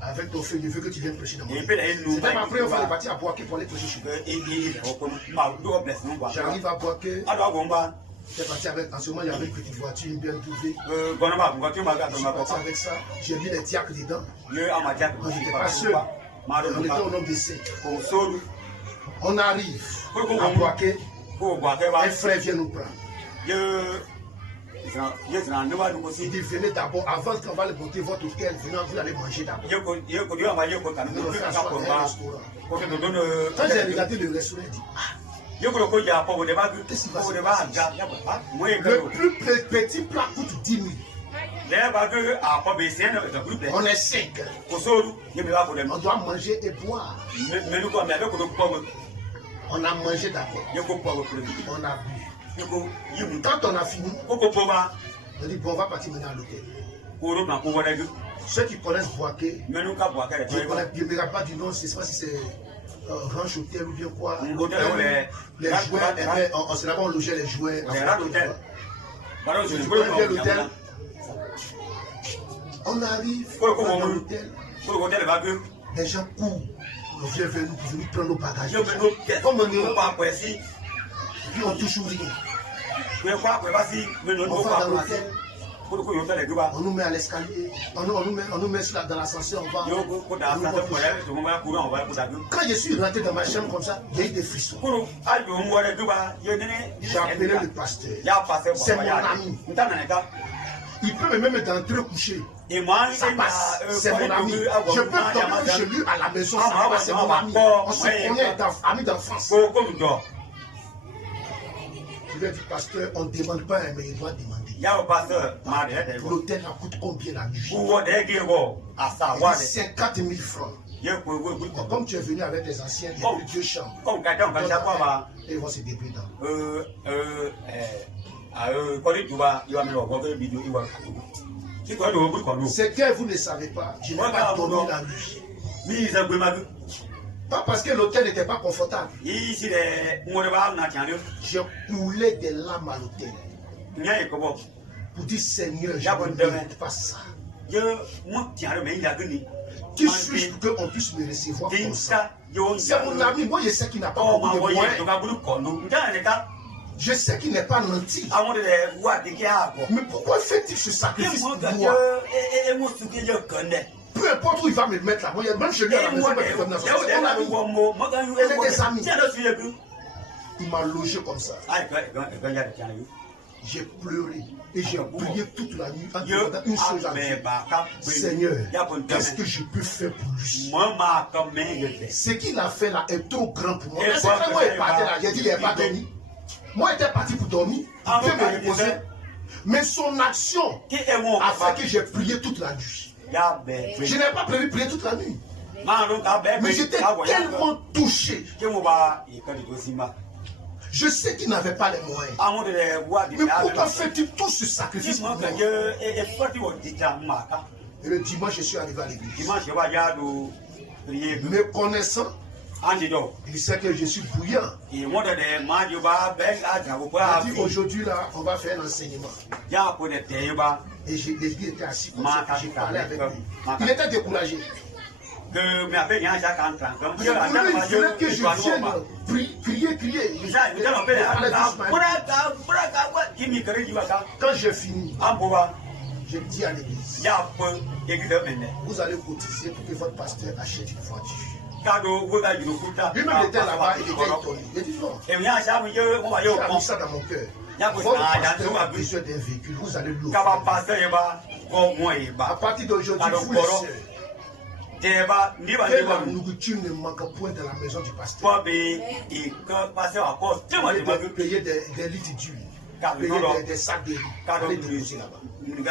avec ton feu, je veux que tu viennes prêcher dans mon église. C'était ma première fois de partir à Boaké pour aller prêcher chez moi. J'arrive à Boaké. J'ai parti avec, en ce moment il y avait une petite voiture bien trouvée. Je suis parti avec ça, j'ai mis les diacres dedans. Je n'étais pas seul, on était au nombre de 5. On arrive à Boaké, un frère vient nous prendre. Il dit venez d'abord, avant qu'on va le monter votre hôtel, venez, vous allez manger d'abord. Quand j'ai regardé le restaurant, il dit le plus petit plat coûte 10 000. On est 5. On doit manger et boire. On a mangé d'abord. On a bu. Quand on a fini, on dit bon, on va partir maintenant à l'hôtel. Ceux qui connaissent Boaké, je ne me pas du nom, je ne sais pas si c'est Ranch Hôtel ou bien quoi. Les jouets, c'est là-bas on logeait les jouets. On arrive dans l'hôtel, les gens courent. On vient venir prendre nos bagages. Comme on est là, puis on touche rien. On va dans l'hôtel. On nous met à l'escalier, on nous met dans l'ascenseur, Quand je suis rentré dans ma chambre comme ça, il y a eu des frissons. J'ai appelé le pasteur. C'est mon ami. Il peut même d'entrer coucher. Ça passe. C'est mon ami. Je peux dormir chez lui à la maison. C'est mon ami. On se connaît, amis d'enfance. Je lui ai dit, pasteur, on ne demande pas, mais il doit demander. L'hôtel coûte combien la nuit? Il dit 50 000 francs. Comme tu es venu avec des anciens, il y a deux chambres. Ils vont se débrouiller dans. C'est que vous ne savez pas, je n'ai pas dormi la nuit. Pas parce que l'hôtel n'était pas confortable. J'ai coulé des larmes à l'hôtel. Pour dire Seigneur, je ne mérite pas ça. Qui suis-je pour qu'on puisse me recevoir comme ça? C'est mon ami, moi je sais qu'il n'a pas beaucoup de moyens. Je sais qu'il n'est pas nanti. Mais pourquoi fait-il ce sacrifice pour moi? Peu importe où il va me mettre là, même chez lui à la maison, c'est mon ami. Il est des amis. Il m'a logé comme ça. J'ai pleuré et j'ai prié toute la nuit en demandant une chose à Dieu. Seigneur, qu'est-ce que je peux faire pour lui? Ce qu'il a fait là est trop grand pour moi. C'est vrai, moi, il partait là, j'ai dit, il n'est pas dormi. Moi, il était parti pour dormir, il peut me reposer. Mais son action a fait que j'ai prié toute la nuit. Je n'ai pas prévu prier toute la nuit. Mais j'étais tellement touché. Je sais qu'il n'avait pas les moyens. Mais pourquoi fait-il tout ce sacrifice pour moi? Et le dimanche, je suis arrivé à l'église. Me connaissant, il sait que je suis bouillant. Il dit aujourd'hui là, on va faire un enseignement. Et l'église était assis comme ça, j'ai parlé avec lui. Il était découragé. Il voulait que je vienne crier. Quand j'ai fini, Je dis à l'église, vous allez cotiser pour que votre pasteur achète une voiture. Lui-même était là-bas, il était étonné. Il dit non. J'ai mis ça dans mon cœur. Votre pasteur a besoin d'un véhicule, vous allez lui offrir. À partir d'aujourd'hui, vous les sœurs, que la nourriture ne manque point dans la maison du pasteur. Vous payer des litres d'huile, payer des sacs de riz, allez déposer là-bas.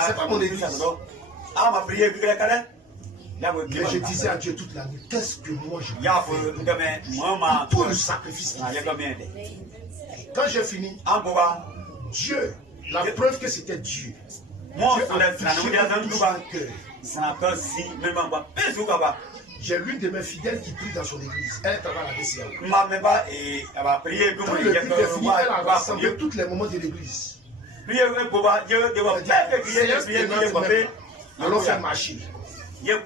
C'est pas mon église. Mais je disais à Dieu toute la nuit, qu'est-ce que moi je peux faire pour tout le sacrifice qu'il fait. Quand j'ai fini, Dieu, la preuve que c'était Dieu, Dieu a touché mon cœur. J'ai l'une de mes fidèles qui prie dans son église. Elle travaille à la DCA. Quand le culte est fini, elle a rassemblé tous les moments de l'église. Allons faire marcher. Ils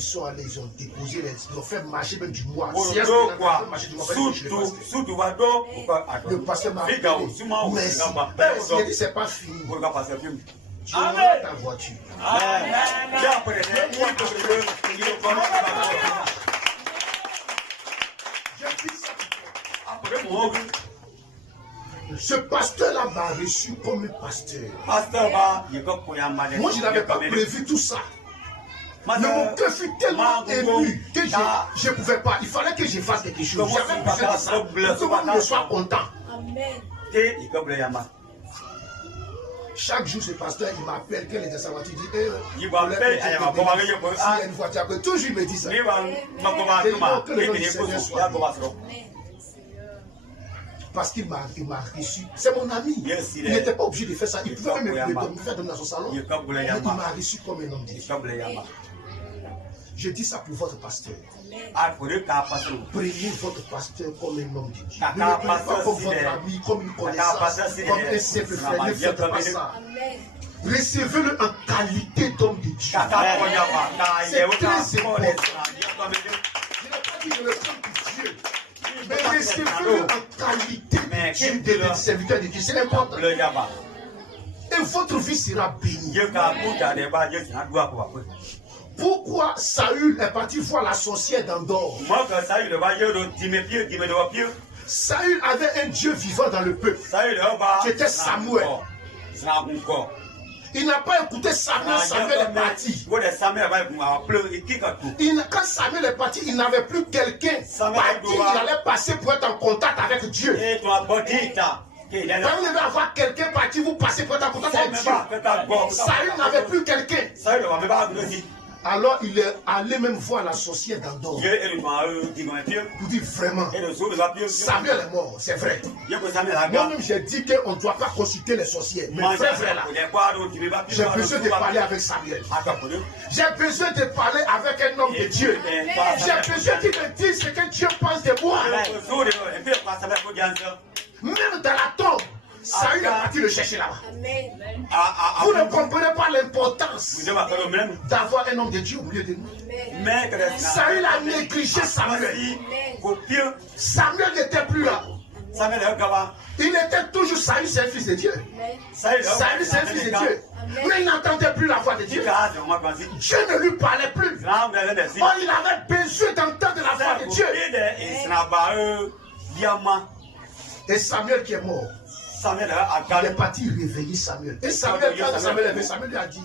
sont allés, ils ont déposé, ils ont fait marcher même du mois. Le pasteur m'a appelé. Merci. Il a dit, c'est pas fini. Tu auras ta voiture. Ce pasteur-là m'a reçu comme un pasteur. Moi, je n'avais pas prévu tout ça. Mais mon cœur fut tellement ému que je ne pouvais pas. Il fallait que je fasse quelque chose. J'avais besoin de ça. Pour que moi, je sois content. Amen. Chaque jour, ce pasteur, il m'appelle, quand il est dans sa voiture, il dit, il y a une voiture. Après, toujours, il me dit ça. Que le nom du Seigneur soit béni. Parce qu'il m'a reçu. C'est mon ami. Il n'était pas obligé de faire ça. Il pouvait même me faire donner dans son salon. Mais il m'a reçu comme un homme de Dieu. Je dis ça pour votre pasteur. Priez votre pasteur comme un homme de Dieu. Ne le priez pas comme votre ami, comme une connaissance, comme un simple frère. Ne faites pas ça. Recevez-le en qualité d'homme de Dieu. C'est très important. Je n'ai pas dit de le prendre pour Dieu. Mais recevez-le en qualité de serviteur de Dieu. C'est important. Et votre vie sera bénie. Pourquoi Saül est parti voir la sorcière d'Endor? Saül avait un Dieu vivant dans le peuple. C'était Samuel. Il n'a pas écouté Samuel, Samuel est parti. Quand Samuel est parti, il n'avait plus quelqu'un par qui il allait passer pour être en contact avec Dieu. Quand vous devez avoir quelqu'un par qui vous passez pour être en contact avec Dieu. Saül n'avait plus quelqu'un. Alors il est allé même voir la sorcière d'Endor. Pour dire vraiment, Samuel est mort, c'est vrai. Moi-même j'ai dit qu'on ne doit pas consulter les sorcières. Mais vrai là, j'ai besoin de parler avec Samuel. J'ai besoin de parler avec un homme de Dieu. J'ai besoin qu'il me dise ce que Dieu pense de moi. Même dans la tombe, Saül est parti le chercher là-bas. Vous ne comprenez pas l'importance d'avoir un homme de Dieu au milieu de nous. Saül a négligé Samuel. Samuel n'était plus là. Il était toujours Saül, c'est un fils de Dieu. Saül, c'est un fils de Dieu. Mais il n'entendait plus la voix de Dieu. Dieu ne lui parlait plus. Oh, il avait besoin d'entendre la voix de Dieu. Et Samuel qui est mort, il est parti réveiller Samuel. Et Samuel, quand Samuel est venu, Samuel lui a dit,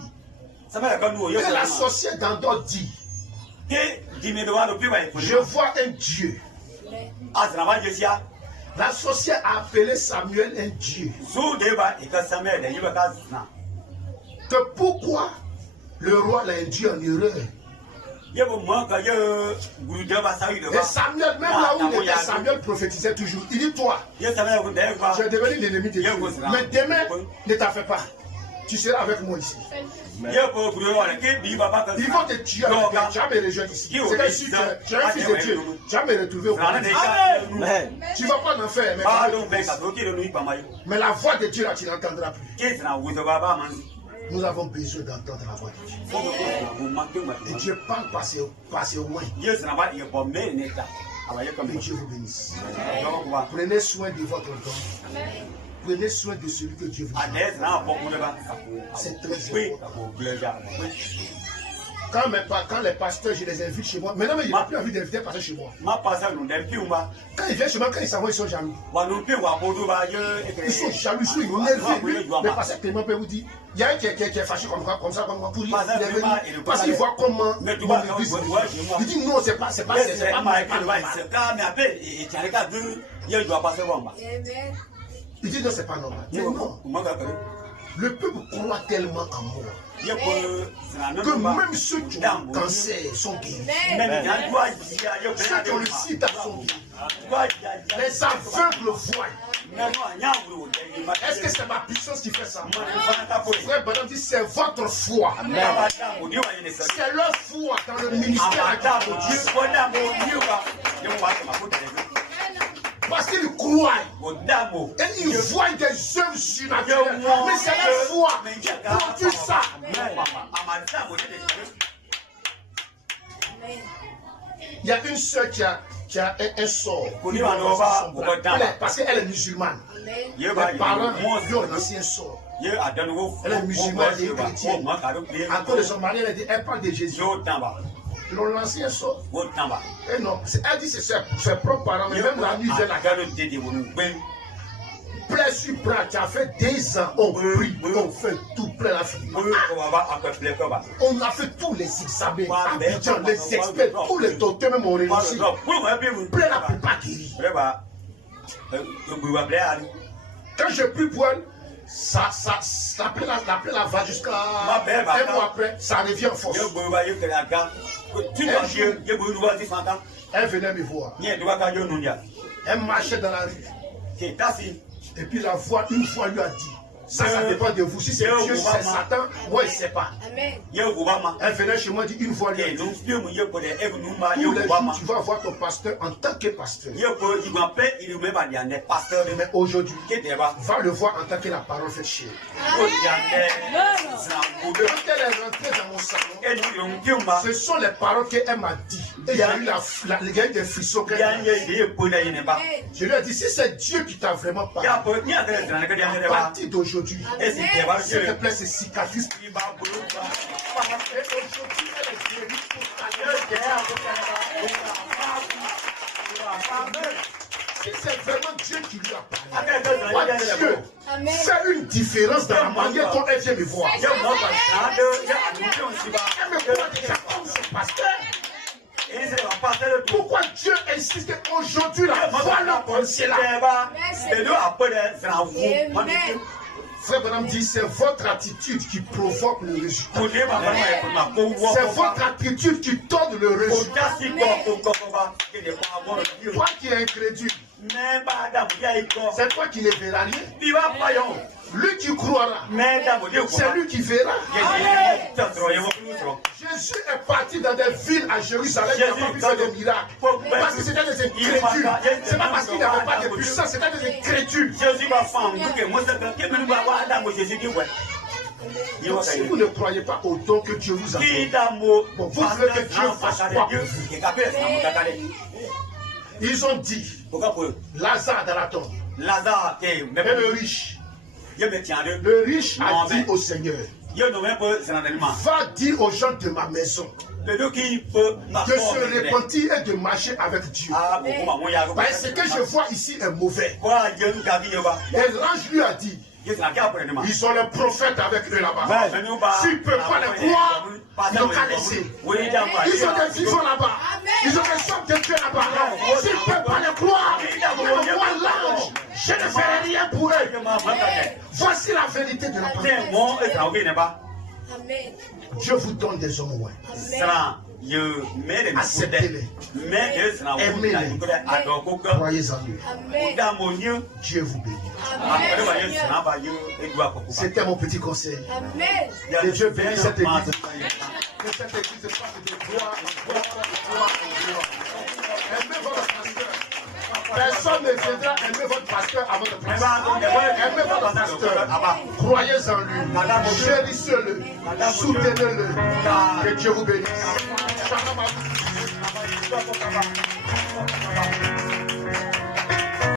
et la sorcière d'Endor dit, je vois un Dieu. La sorcière a appelé Samuel un Dieu. Que pourquoi le roi l'a induit en erreur? Et Samuel, même là où il était, Samuel prophétisait toujours. Il dit, toi, tu es devenu l'ennemi de Dieu. Mais demain, ne t'en fais pas. Tu seras avec moi ici. Ils vont te tuer. Tu vas me rejoindre ici. C'est comme si tu es un fils de Dieu. Tu vas me retrouver au paradis. Tu ne vas pas m'en faire. Mais la voix de Dieu, là, tu n'entendras plus. Nous avons besoin d'entendre la voix de Dieu. Et Dieu parle passer au loin. Et Dieu vous bénisse. Prenez soin de votre don. Prenez soin de celui que Dieu vous donne. C'est très important. Quand les pasteurs, je les invite chez moi. Maintenant, il n'a plus envie d'inviter un pasteur chez moi. Quand ils viennent chez moi, quand ils s'en vont, ils sont jaloux. Ils sont jaloux, ils sont énervés. Le pasteur Clément peut vous dire, il y a un qui est fâché comme ça, pour dire, il est venu. Parce qu'il voit comment mon église. Il dit non, c'est pas il dit non, c'est pas normal. Non. Le peuple croit tellement en moi que même ceux qui ont le cancer sont guéris. Ceux qui ont le sida sont guéris. Les aveugles voient. Est-ce que c'est ma puissance qui fait ça? Frère Branham dit c'est votre foi. C'est leur foi dans le ministère de Dieu. Parce qu'ils croient et ils voient des œuvres surnaturelles. Mais c'est la foi qui produit ça. Il y a une soeur qui a un sort. Parce qu'elle est musulmane. Les parents lui ont lancé un sort. Elle est musulmane et chrétienne. À cause de son mari, elle parle de Jésus. Ils l'ont lancé un sort. Et non, elle dit que c'est ses propres parents, mais même la nuit, elle a gagné. Plaît sur bras, tu as fait 10 ans, on prie, on fait tout, plein la fille. On a fait tous les examens, Abidjan, les experts, tous les docteurs, même on réussi. Plein la peut pas guérir. Quand je prie pour elle, ça la va jusqu'à un mois après, ça revient en force. Elle venait me voir. Elle marchait dans la rue. Et puis la voix, une fois, lui a dit, ça dépend de vous. Si c'est Dieu, si c'est Satan, moi, il ne sait pas. Elle venait chez moi, dit une fois, lui a dit, tous les jours, tu vas voir ton pasteur en tant que pasteur. Mais aujourd'hui, va le voir en tant que la parole fait chier. Quand elle est rentrée dans mon salon, ce sont les paroles qu'elle m'a dit. Et il y a eu des frissons qu'elle a dit. Je lui ai dit, si c'est Dieu qui t'a vraiment parlé, à partir d'aujourd'hui, s'il te plaît, c'est cicatrice. Et aujourd'hui, elle est guérie pour si c'est vraiment Dieu qui lui a parlé, Dieu fait une différence dans la manière dont elle vient me voir. Elle me voit déjà comme son pasteur. Pourquoi Dieu insiste qu'aujourd'hui la voilà comme c'est là? Frère Branham dit, c'est votre attitude qui provoque le résultat. C'est votre attitude qui donne le résultat. Toi qui es incrédule, c'est toi qui ne verras rien. Lui qui croira, c'est lui qui verra. Jésus est parti dans des villes à Jérusalem, il n'a pas pu faire des miracles. Parce que c'était des incrédules. Ce n'est pas parce qu'il n'avait pas de puissance, c'était des incrédules. Donc, si vous ne croyez pas au don que Dieu vous a donné, vous voulez que Dieu fasse quoi pour vous? Ils ont dit, Lazare dans la tombe, et le riche. Le riche a dit au Seigneur, va dire aux gens de ma maison de se repentir et de marcher avec Dieu. Parce que je vois ici est mauvais. Et l'ange lui a dit, ils ont le prophète avec eux là-bas. S'ils ne peuvent pas les croire, ils n'ont qu'à laisser. Ils ont des vivants là-bas. Ils ont des sortes de Dieu là-bas. S'ils ne peuvent pas les croire, moi l'ange, je ne ferai rien pour eux. Voici la vérité de la parole. Dieu vous donne des hommes ouins. Acceptez-les. Aimez-les. Croyez en eux. Dieu vous bénit. C'était mon petit conseil. Que Dieu bénisse cette église. Que cette église soit de gloire en gloire en gloire en gloire. Aimez votre pasteur. Personne ne viendra aimer votre pasteur avant de pasteur. Aimez votre pasteur. Croyez en lui. Chérissez-le. Soutenez-le. Que Dieu vous bénisse.